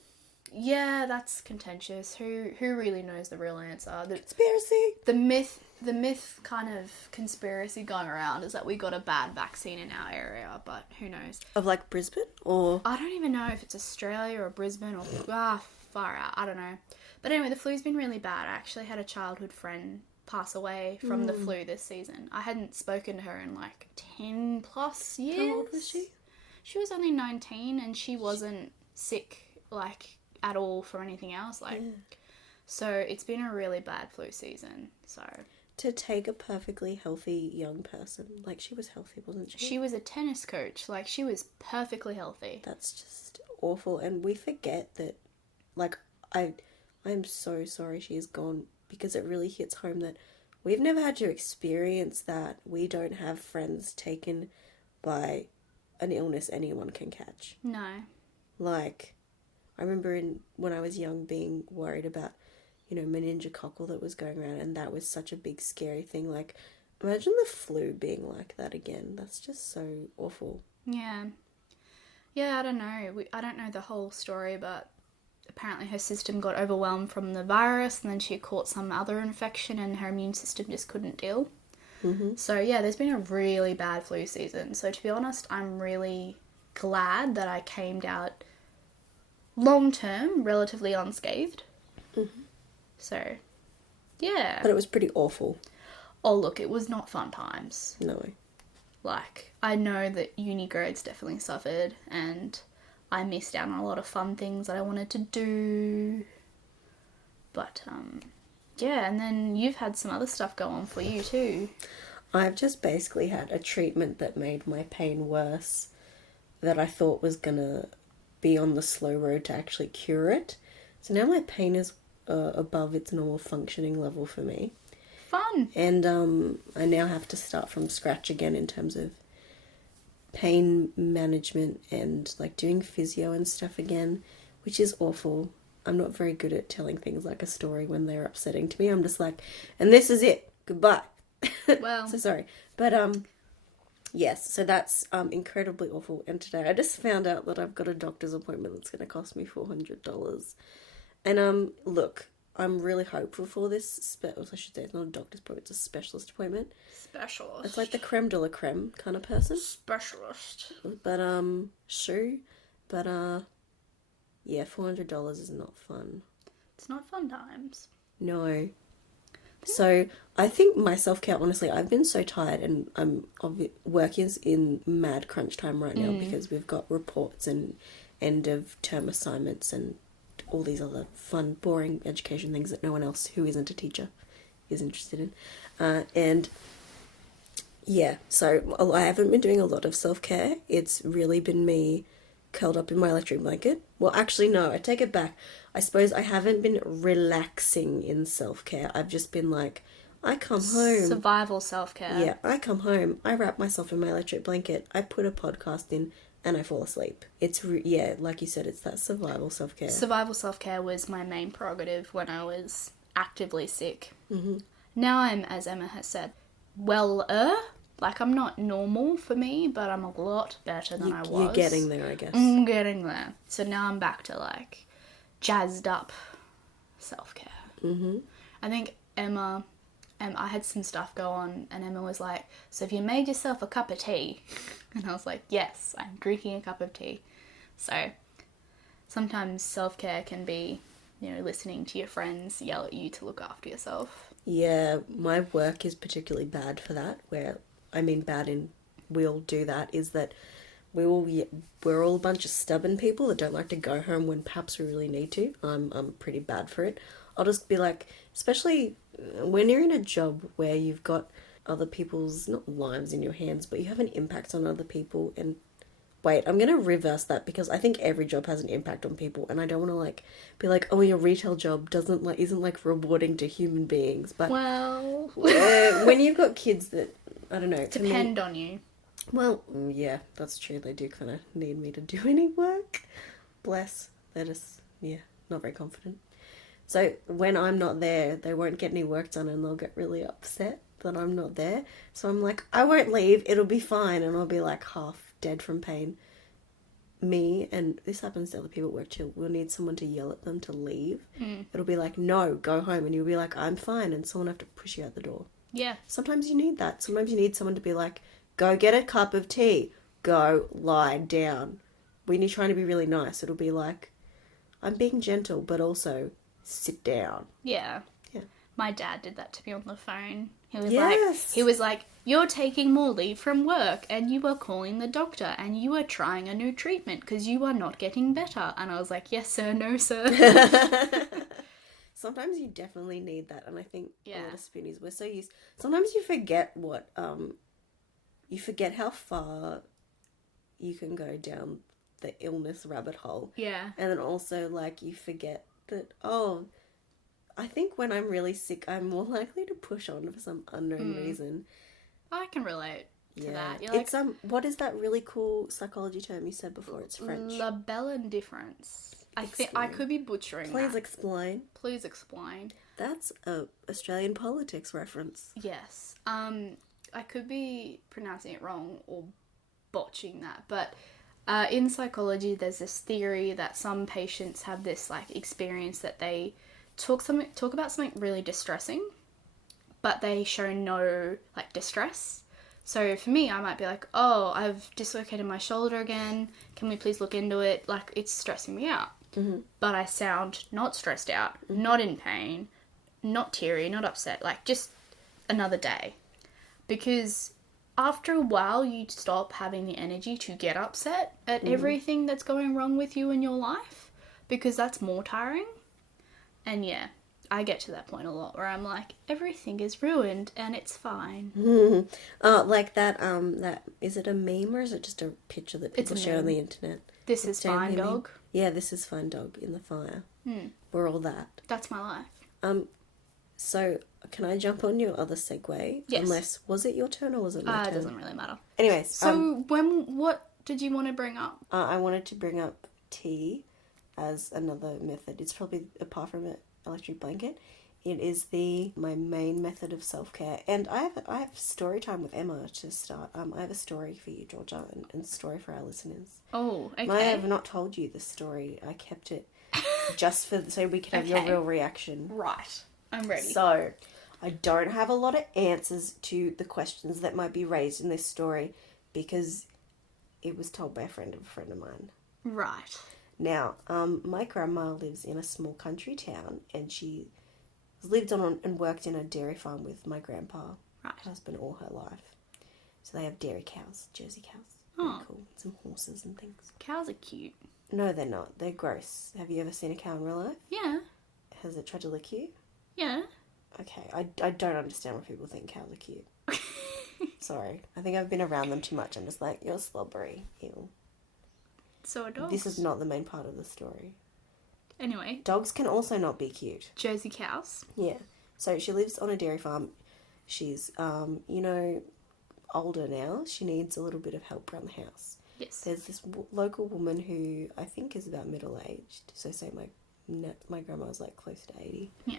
Yeah, that's contentious. Who really knows the real answer? Conspiracy! The myth kind of conspiracy going around is that we got a bad vaccine in our area, but who knows? Of like Brisbane? Or? I don't even know if it's Australia or Brisbane or far out. I don't know. But anyway, the flu's been really bad. I actually had a childhood friend pass away from the flu this season. I hadn't spoken to her in like 10 plus years. How old was she? She was only 19 and she wasn't sick like at all for anything else. So it's been a really bad flu season. So to take a perfectly healthy young person, like she was healthy, wasn't she? She was a tennis coach. Like she was perfectly healthy. That's just awful, and we forget that. Like I'm so sorry she's gone, because it really hits home that we've never had to experience that. We don't have friends taken by an illness anyone can catch. No. Like, I remember when I was young being worried about, meningococcal that was going around, and that was such a big scary thing. Like, imagine the flu being like that again. That's just so awful. Yeah. Yeah, I don't know. I don't know the whole story, but apparently her system got overwhelmed from the virus and then she caught some other infection and her immune system just couldn't deal. Mm-hmm. So yeah, there's been a really bad flu season. So to be honest, I'm really glad that I came out long term relatively unscathed. Mm-hmm. So yeah. But it was pretty awful. Oh look, it was not fun times. No. Like, I know that uni grades definitely suffered and I missed out on a lot of fun things that I wanted to do. But, yeah, and then you've had some other stuff go on for you too. I've just basically had a treatment that made my pain worse, that I thought was gonna be on the slow road to actually cure it. So now my pain is above its normal functioning level for me. Fun! And I now have to start from scratch again in terms of pain management and like doing physio and stuff again, which is awful. I'm not very good at telling things like a story when they're upsetting to me. I'm just like, and this is it. Goodbye. Well, so sorry. But yes, so that's incredibly awful. And today I just found out that I've got a doctor's appointment that's going to cost me $400. And look, I'm really hopeful for this. I should say it's not a doctor's appointment, it's a specialist appointment. Specialist. It's like the creme de la creme kind of person. Specialist. But sure. But yeah, $400 is not fun. It's not fun times. No. So I think my self-care, honestly, I've been so tired, and I'm working in mad crunch time right now because we've got reports and end of term assignments and all these other fun, boring education things that no one else who isn't a teacher is interested in. And yeah, so I haven't been doing a lot of self-care. It's really been me curled up in my electric blanket. Well, actually, no, I take it back. I suppose I haven't been relaxing in self-care. I've just been like, I come home. Survival self-care. Yeah, I come home, I wrap myself in my electric blanket, I put a podcast in, and I fall asleep. It's, like you said, it's that survival self-care. Survival self-care was my main prerogative when I was actively sick. Mm-hmm. Now I'm, as Emma has said, like I'm not normal for me, but I'm a lot better than I was. You're getting there, I guess. I'm getting there. So now I'm back to like jazzed up self-care. Mm-hmm. I think Emma, I had some stuff go on, and Emma was like, so have you made yourself a cup of tea? And I was like, yes, I'm drinking a cup of tea. So sometimes self-care can be, listening to your friends yell at you to look after yourself. Yeah, my work is particularly bad for that, bad in we'll do that, is that we're all a bunch of stubborn people that don't like to go home when perhaps we really need to. I'm pretty bad for it. I'll just be like, especially when you're in a job where you've got other people's, not lives in your hands, but you have an impact on other people. And wait, I'm going to reverse that, because I think every job has an impact on people, and I don't want to be like, oh, your retail job isn't rewarding to human beings. But well, when you've got kids that, I don't know, depend on you. Well, yeah, that's true. They do kind of need me to do any work. Bless. They're just, not very confident. So when I'm not there, they won't get any work done, and they'll get really upset that I'm not there. So I'm like, I won't leave. It'll be fine. And I'll be like half dead from pain. Me, and this happens to other people at work too, we'll need someone to yell at them to leave. It'll be like, no, go home. And you'll be like, I'm fine. And someone will have to push you out the door. Yeah. Sometimes you need that. Sometimes you need someone to be like, go get a cup of tea. Go lie down. When you're trying to be really nice, it'll be like, I'm being gentle, but also sit down. Yeah. Yeah. My dad did that to me on the phone. He was like, you're taking more leave from work, and you are calling the doctor, and you are trying a new treatment because you are not getting better. And I was like, yes, sir, no, sir. Sometimes you definitely need that, and I think a lot of spoonies, we're so used. Sometimes you forget you forget how far you can go down the illness rabbit hole. Yeah. And then also, you forget that, I think when I'm really sick, I'm more likely to push on for some unknown reason. I can relate to that. You're It's, what is that really cool psychology term you said before? It's French. La belle indifference. I think I could be butchering Please that. explain. Please explain. That's a Australian politics reference. Yes. I could be pronouncing it wrong or botching that, but in psychology there's this theory that some patients have this experience that they talk about something really distressing, but they show no distress. So for me, I might be like, oh, I've dislocated my shoulder again, can we please look into it? It's stressing me out. Mm-hmm. But I sound not stressed out, not in pain, not teary, not upset, just another day. Because after a while, you stop having the energy to get upset at everything that's going wrong with you in your life, because that's more tiring. And yeah, I get to that point a lot where I'm like, everything is ruined and it's fine. Oh, like that, is it a meme or is it just a picture that people share on the internet? This is fine, dog. Yeah, this is fine, dog, in the fire. We're all that. That's my life. So, can I jump on your other segue? Yes. Unless, was it your turn or was it my turn? It doesn't really matter. Anyways. So, what did you want to bring up? I wanted to bring up tea as another method. It's probably, apart from an electric blanket, it is my main method of self-care. And I have story time with Emma to start. I have a story for you, Georgia, and a story for our listeners. Oh, okay. I have not told you this story. I kept it just so we can have your real reaction. Right. I'm ready. So, I don't have a lot of answers to the questions that might be raised in this story because it was told by a friend of mine. Right. Now, my grandma lives in a small country town, and she lived on and worked in a dairy farm with my grandpa, right, husband, all her life. So they have dairy cows, Jersey cows. Very cool. Some horses and things. Cows are cute. No, they're not. They're gross. Have you ever seen a cow in real life? Yeah. Has it tried to lick you? Yeah. Okay, I don't understand why people think cows are cute. Sorry. I think I've been around them too much. I'm just like, you're slobbery. Ew. So are dogs. This is not the main part of the story. Anyway. Dogs can also not be cute. Jersey cows. Yeah. So she lives on a dairy farm. She's, older now. She needs a little bit of help around the house. Yes. There's this local woman who I think is about middle-aged. So say my grandma's like close to 80. Yeah.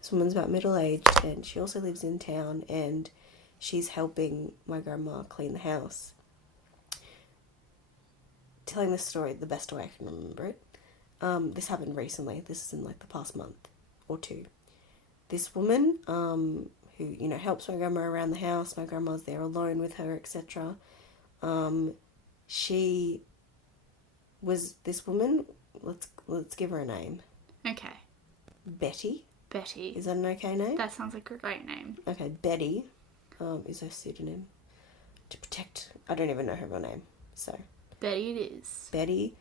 This woman's about middle-aged, and she also lives in town, and she's helping my grandma clean the house. Telling this story the best way I can remember it. This happened recently. This is in like the past month or two. This woman, who, helps my grandma around the house, my grandma's there alone with her, etc. She was this woman, let's give her a name. Okay. Betty. Betty. Is that an okay name? That sounds like a great name. Okay, Betty is her pseudonym to protect. I don't even know her real name, so. Betty it is. Betty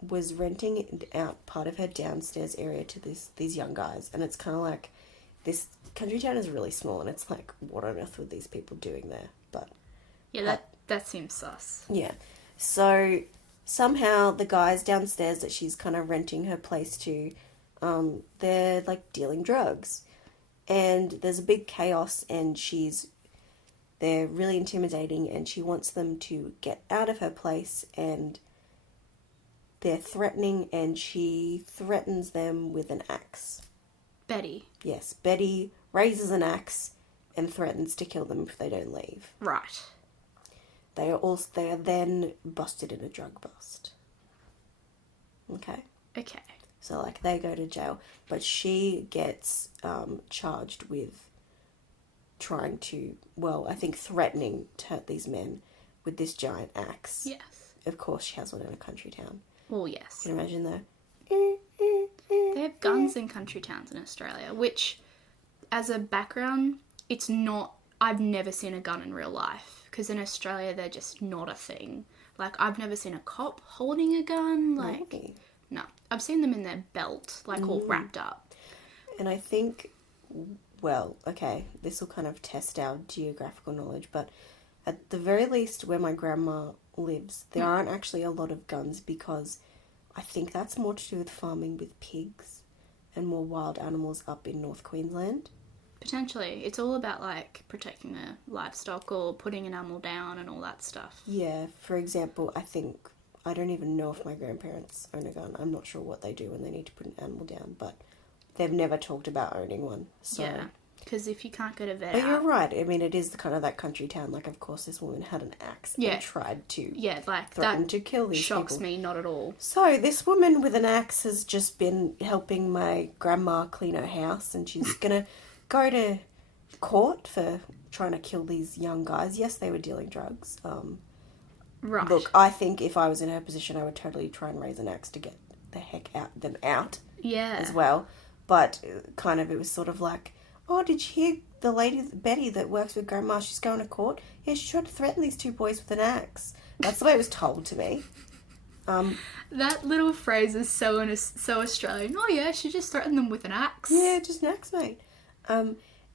was renting out part of her downstairs area to these young guys, and it's kind of like, this country town is really small, and it's like, what on earth were these people doing there? But yeah, that seems sus. Yeah, so somehow the guys downstairs that she's kind of renting her place to, they're like dealing drugs, and there's a big chaos, and they're really intimidating, and she wants them to get out of her place, and they're threatening, and she threatens them with an axe. Betty. Yes, Betty raises an axe and threatens to kill them if they don't leave. Right. They are then busted in a drug bust. Okay. Okay. So like they go to jail, but she gets charged with trying to, threatening to hurt these men with this giant axe. Yes. Of course she has one in a country town. Well, yes. Can you imagine that? They have guns in country towns in Australia, which, as a background, it's not... I've never seen a gun in real life, because in Australia they're just not a thing. Like, I've never seen a cop holding a gun, like... Really? No. I've seen them in their belt, like, all wrapped up. And I think, this will kind of test our geographical knowledge, but at the very least where my grandma lives, there aren't actually a lot of guns, because I think that's more to do with farming with pigs and more wild animals up in North Queensland. Potentially. It's all about, like, protecting the livestock or putting an animal down and all that stuff. Yeah, for example, I don't even know if my grandparents own a gun. I'm not sure what they do when they need to put an animal down, but they've never talked about owning one. So. Yeah, because if you can't get a vet But you're right. I mean, it is kind of that country town. Like, of course, this woman had an axe and tried to threaten to kill these people. Shocks me not at all. So this woman with an axe has just been helping my grandma clean her house, and she's going to go to court for trying to kill these young guys. Yes, they were dealing drugs. Right. Look, I think if I was in her position, I would totally try and raise an axe to get the heck out Yeah. as well. But kind of, it was sort of like, oh, did you hear the lady, Betty, that works with Grandma? She's going to court. Yeah, she tried to threaten these two boys with an axe. That's the way it was told to me. That little phrase is so Australian. Oh yeah, she just threatened them with an axe. Yeah, just an axe, mate.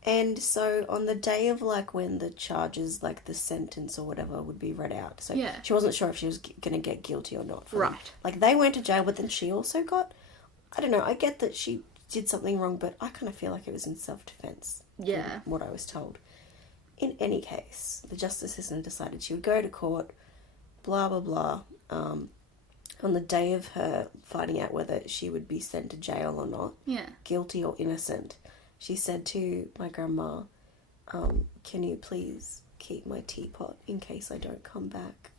And so on the day of, like, when the charges, like, the sentence or whatever would be read out. So she wasn't sure if she was going to get guilty or not. Right. Like, they went to jail, but then she also got... I don't know, I get that she did something wrong, but I kind of feel like it was in self-defense. Yeah. From what I was told. In any case, the justice system decided she would go to court, blah, blah, blah. On the day of her finding out whether she would be sent to jail or not, guilty or innocent, she said to my grandma, can you please keep my teapot in case I don't come back?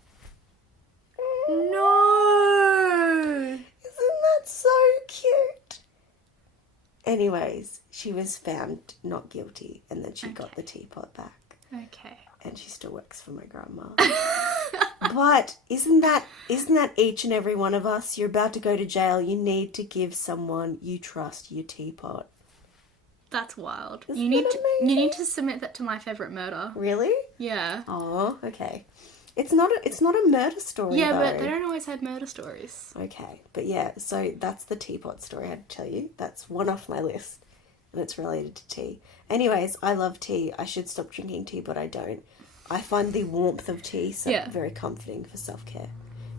No! Isn't that so cute? Anyways, she was found not guilty, and then she got the teapot back. Okay. And she still works for my grandma. But isn't that each and every one of us? You're about to go to jail. You need to give someone you trust your teapot. That's wild. Isn't You need that to amazing? submit that to My Favourite Murder. Really? Yeah. Oh, okay. It's not a murder story. Yeah, though. but they don't always have murder stories. Okay, but yeah, so that's the teapot story I had to tell you. That's one off my list, and it's related to tea. Anyways, I love tea. I should stop drinking tea, but I don't. I find the warmth of tea very comforting for self-care.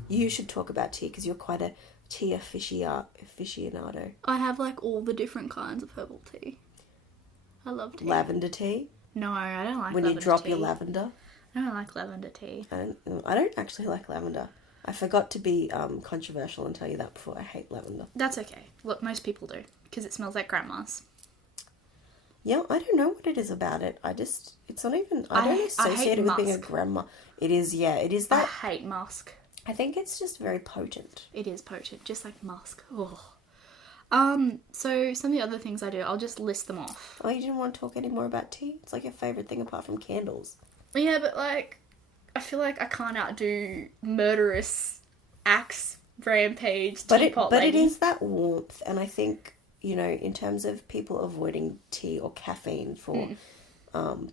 You should talk about tea, because you're quite a tea aficionado. I have, like, all the different kinds of herbal tea. I love tea. Lavender tea. No, I don't like When lavender you drop tea. your lavender. I don't like lavender tea. I don't actually like lavender. I forgot to be controversial and tell you that before. I hate lavender. That's okay. Look, most people do, because it smells like grandma's. Yeah, I don't know what it is about it. It's not even, I don't associate it with being a grandma. It is that. I hate musk. I think it's just very potent. It is potent, just like musk. Oh. So some of the other things I do, I'll just list them off. Oh, you didn't want to talk any more about tea? It's like your favourite thing apart from candles. Yeah, but like, I feel like I can't outdo murderous axe rampage teapot But lady. it is that warmth, and I think, you know, in terms of people avoiding tea or caffeine for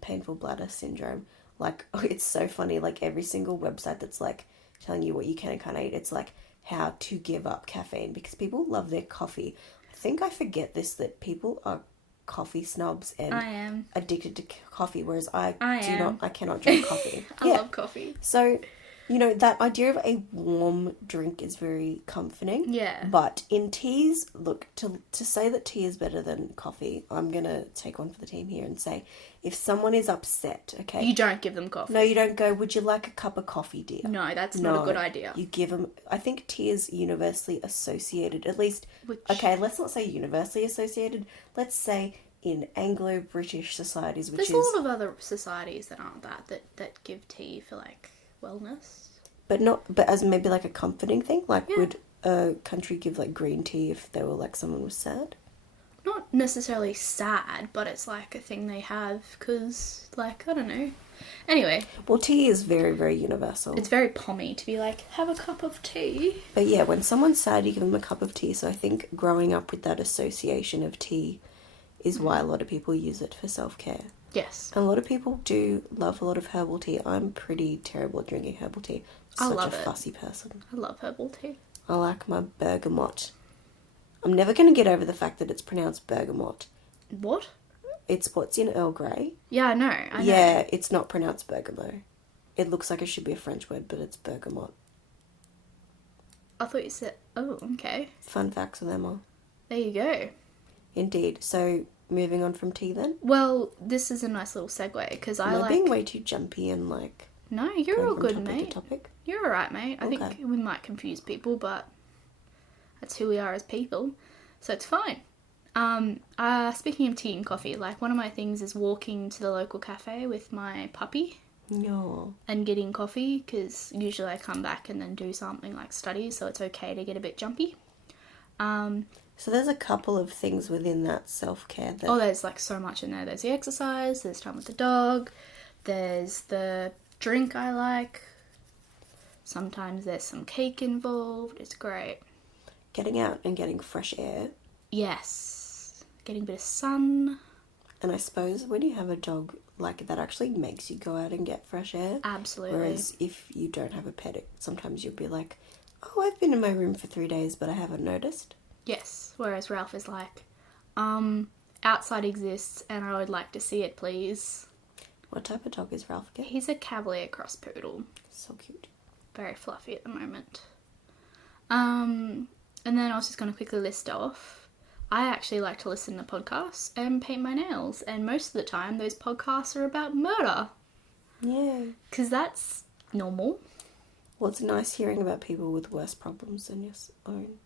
painful bladder syndrome, like, it's so funny, like every single website that's like telling you what you can and can't eat, it's like how to give up caffeine, because people love their coffee. I think I forget this, that people are coffee snobs and I am addicted to coffee, whereas I cannot drink coffee. I love coffee. So, you know, that idea of a warm drink is very comforting. Yeah. But in teas, look, to say that tea is better than coffee, I'm going to take one for the team here and say, if someone is upset, okay? You don't give them coffee. No, you don't go, would you like a cup of coffee, dear? No, that's not a good idea. You give them, I think tea is universally associated, at least, okay, let's not say universally associated, let's say in Anglo-British societies, which There's a lot of other societies that aren't that give tea for, like, wellness. But as maybe like a comforting thing? Like, would a country give, like, green tea if they were, like, someone was sad? Not necessarily sad, but it's, like, a thing they have, because, like, I don't know. Anyway. Well, tea is very, very universal. It's very pommy to be like, have a cup of tea. But yeah, when someone's sad, you give them a cup of tea. So I think growing up with that association of tea is why a lot of people use it for self-care. Yes. And a lot of people do love a lot of herbal tea. I'm pretty terrible at drinking herbal tea. I love it. Such a fussy person. I love herbal tea. I like my bergamot. I'm never going to get over the fact that it's pronounced bergamot. What? It's what's in Earl Grey. Yeah, I know. Yeah, it's not pronounced bergamot. It looks like it should be a French word, but it's bergamot. I thought you said... Oh, okay. Fun facts with Emma. There you go. Indeed. So, moving on from tea then? Well, this is a nice little segue, because Am I being way too jumpy and, like... No, you're all good, topic mate. to topic? You're alright, mate. I think we might confuse people, but that's who we are as people. So it's fine. Speaking of tea and coffee, like, one of my things is walking to the local cafe with my puppy. No. And getting coffee, because usually I come back and then do something like study, so it's okay to get a bit jumpy. So there's a couple of things within that self-care that... Oh, there's, like, so much in there. There's the exercise, there's time with the dog, there's the drink I like. Sometimes there's some cake involved. It's great. Getting out and getting fresh air. Yes. Getting a bit of sun. And I suppose when you have a dog, like, that actually makes you go out and get fresh air. Absolutely. Whereas if you don't have a pet, sometimes you'll be like, oh, I've been in my room for 3 days, but I haven't noticed. Yes. Whereas Ralph is like, outside exists and I would like to see it, please. What type of dog is Ralph again? He's a Cavalier cross poodle. So cute. Very fluffy at the moment. And then I was just going to quickly list off. I actually like to listen to podcasts and paint my nails. And most of the time, those podcasts are about murder. Yeah. Because that's normal. Well, it's nice hearing about people with worse problems than your own.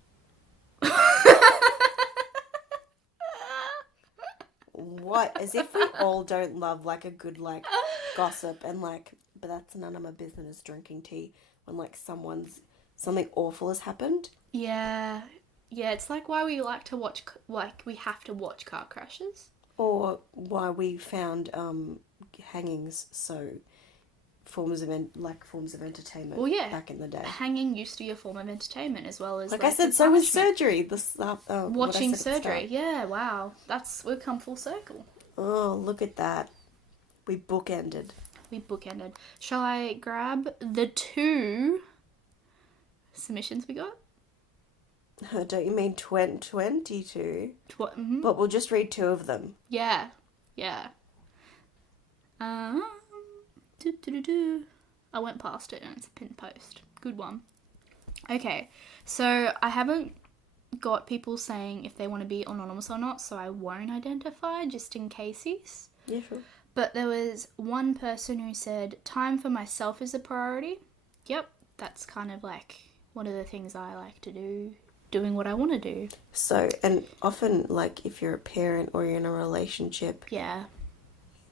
What? As if we all don't love, like, a good, like, gossip and, like, but that's none of my business drinking tea when, like, something awful has happened. Yeah. Yeah, it's like why we like to watch, like, we have to watch car crashes. Or why we found hangings forms of entertainment back in the day. Hanging used to be a form of entertainment as well as... Like I said, so was surgery. Watching surgery. Yeah, wow. We've come full circle. Oh, look at that. We bookended. Shall I grab the 2 submissions we got? Don't you mean 22? Mm-hmm. But we'll just read 2 of them. Yeah. I went past it and it's a pinned post. Good one. Okay, so I haven't got people saying if they want to be anonymous or not, so I won't identify just in cases. Yeah, sure. But there was one person who said, time for myself is a priority. Yep, that's kind of like one of the things I like to do, doing what I want to do. So, and often, like, if you're a parent or you're in a relationship, Yeah.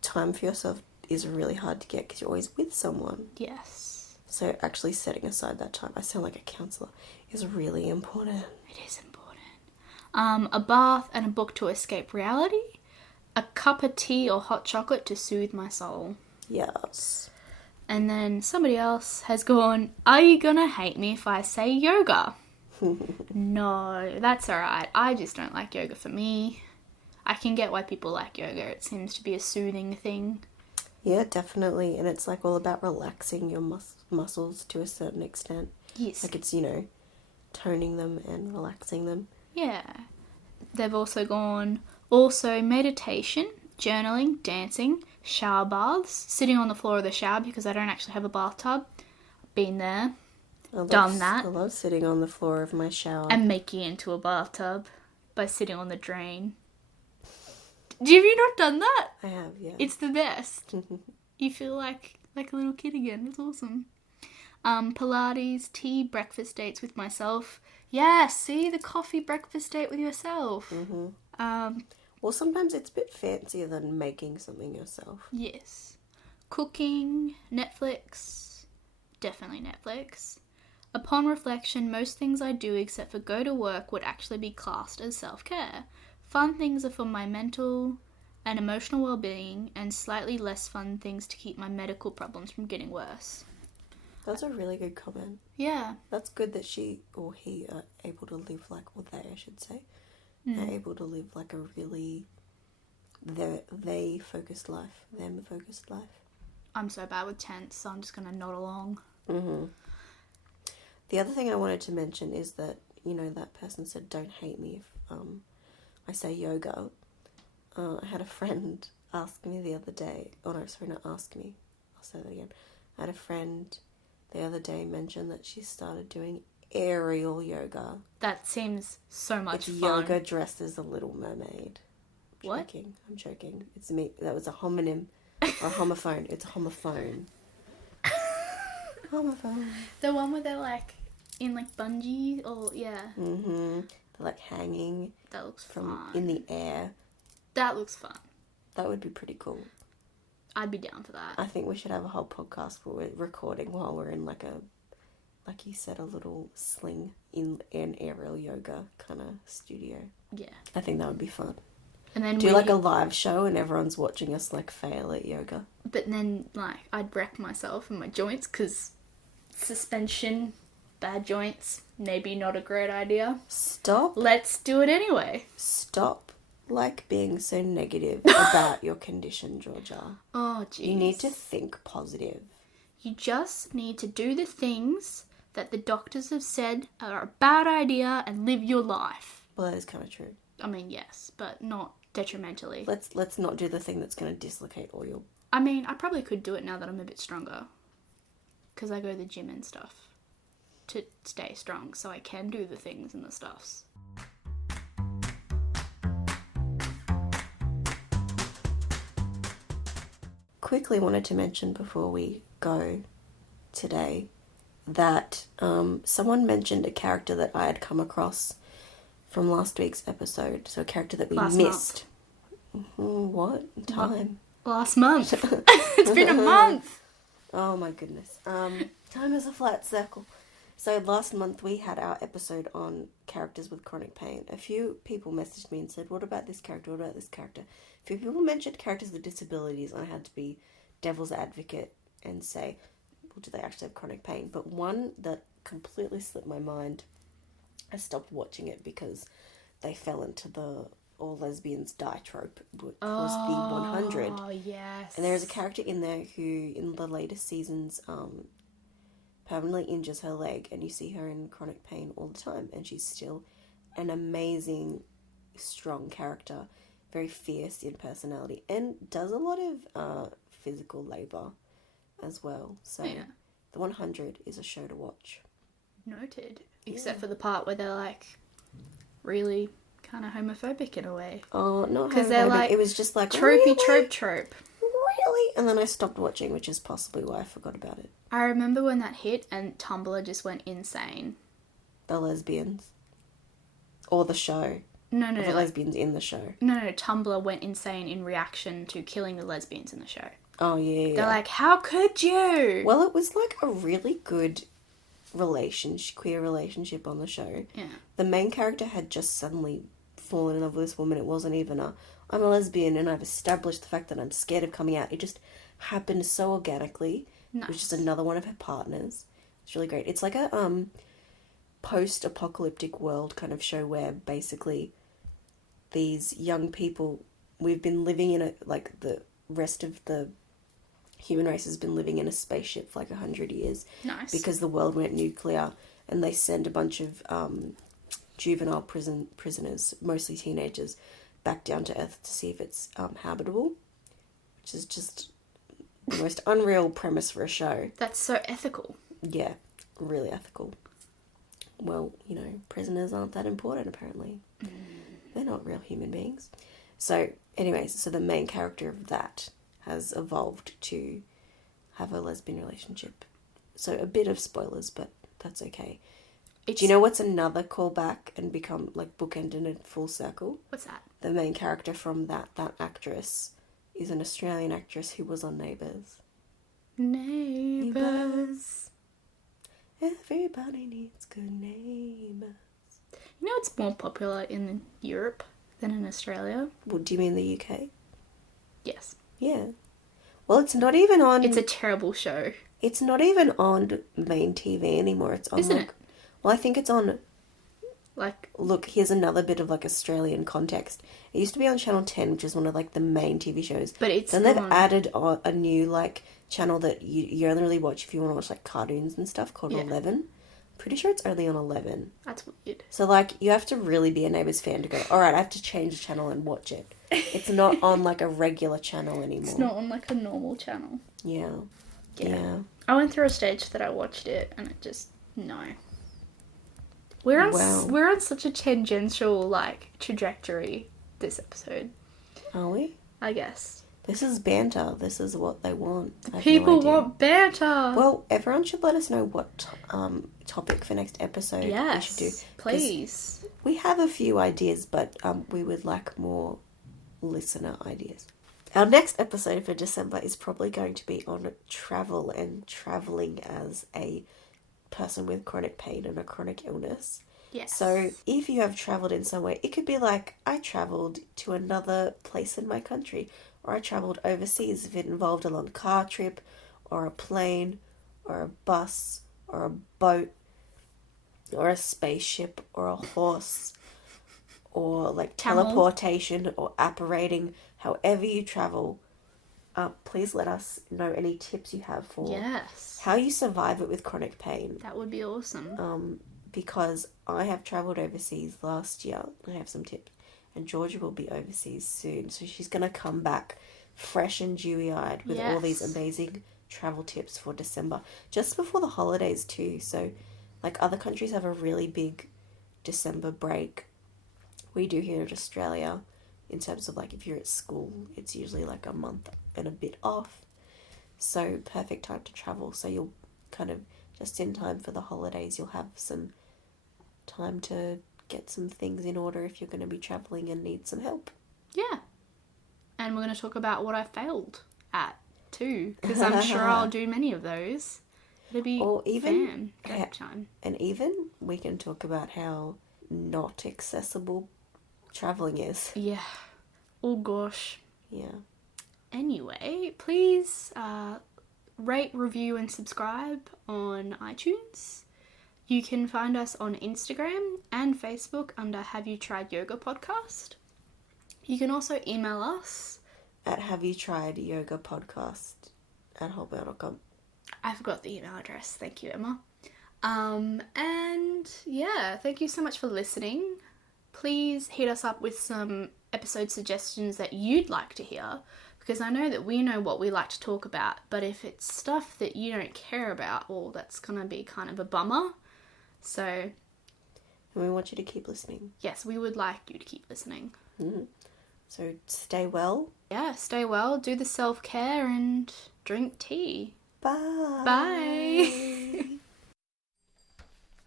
time for yourself is really hard to get because you're always with someone. Yes. So actually setting aside that time, I sound like a counsellor, is really important. It is important. A bath and a book to escape reality. A cup of tea or hot chocolate to soothe my soul. Yes. And then somebody else has gone, are you gonna hate me if I say yoga? No, that's alright. I just don't like yoga for me. I can get why people like yoga. It seems to be a soothing thing. Yeah, definitely. And it's like all about relaxing your muscles to a certain extent. Yes. Like it's, toning them and relaxing them. Yeah. They've also gone, also meditation, journaling, dancing, shower baths, sitting on the floor of the shower because I don't actually have a bathtub. Been there. Done that. I love sitting on the floor of my shower. And making it into a bathtub by sitting on the drain. Have you not done that? I have, yeah. It's the best. You feel like a little kid again. It's awesome. Pilates, tea, breakfast dates with myself. Yeah, see, the coffee breakfast date with yourself. Mm-hmm. Well, sometimes it's a bit fancier than making something yourself. Yes. Cooking, Netflix. Definitely Netflix. Upon reflection, most things I do except for go to work would actually be classed as self-care. Fun things are for my mental and emotional well-being, and slightly less fun things to keep my medical problems from getting worse. That's a really good comment. Yeah. That's good that she or he are able to live like, or they, I should say, are able to live like a really they-focused life, them-focused life. I'm so bad with tense, so I'm just going to nod along. Mm-hmm. The other thing I wanted to mention is that, that person said, don't hate me if I say yoga. I had a friend ask me the other day, not ask me, I'll say that again. I had a friend the other day mention that she started doing aerial yoga. That seems so much it's fun. yoga dressed as a Little Mermaid. What? I'm joking. It's me. That was a homonym or a homophone. It's a homophone. Homophone. The one where they're like in like bungee or yeah. Mm-hmm. They're like hanging That looks from fun. in the air. That looks fun. That would be pretty cool. I'd be down for that. I think we should have a whole podcast where we're recording while we're in like you said, a little sling in an aerial yoga kind of studio. Yeah. I think that would be fun. And then do like a live show and everyone's watching us like fail at yoga. But then like I'd wreck myself and my joints because suspension, bad joints, maybe not a great idea. Stop. Let's do it anyway. Stop being so negative about your condition, Georgia. Oh, jeez. You need to think positive. You just need to do the things that the doctors have said are a bad idea and live your life. Well, that is kind of true. I mean, yes, but not detrimentally. Let's not do the thing that's going to dislocate all your... I mean, I probably could do it now that I'm a bit stronger. Because I go to the gym and stuff to stay strong, so I can do the things and the stuffs. Quickly wanted to mention before we go today that someone mentioned a character that I had come across from last week's episode. So a character that we missed. What? Time? Last month. It's been a month. Oh my goodness. Time is a flat circle. So last month we had our episode on characters with chronic pain. A few people messaged me and said, what about this character? What about this character? A few people mentioned characters with disabilities, and I had to be devil's advocate and say, well, do they actually have chronic pain? But one that completely slipped my mind, I stopped watching it because they fell into the all lesbians die trope, which was the 100. Oh, yes. And there is a character in there who, in the latest seasons, permanently injures her leg, and you see her in chronic pain all the time, and she's still an amazing, strong character, very fierce in personality, and does a lot of physical labour as well. So yeah. The 100 is a show to watch. Noted. Except for the part where they're like really kind of homophobic in a way. Oh, not Because they're homophobic. like It was just like, tropey really? trope. Really? And then I stopped watching, which is possibly why I forgot about it. I remember when that hit and Tumblr just went insane. The lesbians. Or the show. No, Or the like, lesbians in the show. no, Tumblr went insane in reaction to killing the lesbians in the show. Oh, yeah. They're like, how could you? Well, it was like a really good queer relationship on the show. Yeah. The main character had just suddenly fallen in love with this woman. It wasn't even I'm a lesbian and I've established the fact that I'm scared of coming out. It just happened so organically. Nice. It was just another one of her partners. It's really great. It's like a post-apocalyptic world kind of show where basically these young people, we've been living in the rest of the human race has been living in a spaceship for like 100 years. Nice. Because the world went nuclear, and they send a bunch of juvenile prisoners, mostly teenagers, back down to Earth to see if it's habitable, which is just the most unreal premise for a show. That's so ethical. Yeah, really ethical. Well, prisoners aren't that important, apparently. They're not real human beings. So, anyways, the main character of that has evolved to have a lesbian relationship. So, a bit of spoilers, but that's okay. Do you know what's another callback and become, bookended in full circle? What's that? The main character from that actress is an Australian actress who was on Neighbours. Neighbours. Everybody needs good neighbours. You know it's more popular in Europe than in Australia? Well, do you mean the UK? Yes. Yeah. Well, it's not even on... It's a terrible show. It's not even on main TV anymore. It's on... Isn't it? Well, I think it's on... Like... Look, here's another bit of, Australian context. It used to be on Channel 10, which is one of, the main TV shows. But it's Then they've added a new, channel that you only really watch if you want to watch, cartoons and stuff called 11. Pretty sure it's only on 11. That's weird. So, you have to really be a Neighbours fan to go, alright, I have to change the channel and watch it. It's not on, a regular channel anymore. It's not on, a normal channel. Yeah. I went through a stage that I watched it and it just... No. We're on such a tangential, trajectory this episode. Are we? I guess. This is banter. This is what they want. People want banter. Well, everyone should let us know what topic for next episode we should do. Please. We have a few ideas, but we would like more listener ideas. Our next episode for December is probably going to be on travel and travelling as a person with chronic pain and a chronic illness. Yes. So if you have travelled in some way, it could be I travelled to another place in my country, or I travelled overseas if it involved a long car trip, or a plane, or a bus, or a boat, or a spaceship, or a horse, or teleportation, or apparating. However you travel, please let us know any tips you have for how you survive it with chronic pain. That would be awesome. Because I have travelled overseas last year. I have some tips. And Georgia will be overseas soon. So she's going to come back fresh and dewy-eyed with all these amazing travel tips for December. Just before the holidays too. So, other countries have a really big December break. We do here in Australia. In terms of, if you're at school, it's usually, a month and a bit off. So, perfect time to travel. So, you'll kind of, just in time for the holidays, you'll have some time to get some things in order if you're going to be travelling and need some help. Yeah. And we're going to talk about what I failed at, too. Because I'm sure I'll do many of those. It'll be great time. And even we can talk about how not accessible travelling is. Yeah. Oh, gosh. Yeah. Anyway, please rate, review, and subscribe on iTunes. You can find us on Instagram and Facebook under Have You Tried Yoga Podcast. You can also email us at Have You Tried Yoga Podcast @hotmail.com. I forgot the email address. Thank you, Emma. And yeah, thank you so much for listening. Please hit us up with some episode suggestions that you'd like to hear, because I know that we know what we like to talk about, but if it's stuff that you don't care about, well, that's going to be kind of a bummer. So, And we want you to keep listening. Yes, we would like you to keep listening. So stay well. Yeah, stay well, do the self-care and drink tea. Bye. Bye.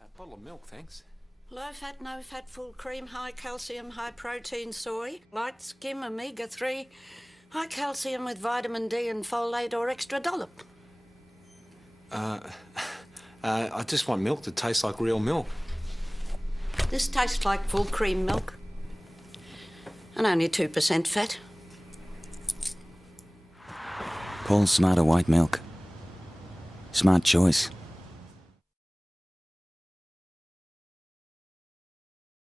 A bottle of milk, thanks. Low fat, no fat, full cream, high calcium, high protein soy, light skim, omega-3, high calcium with vitamin D and folate or extra dollop. I just want milk that tastes like real milk. This tastes like full cream milk and only 2% fat. Paul's Smarter White Milk. Smart choice.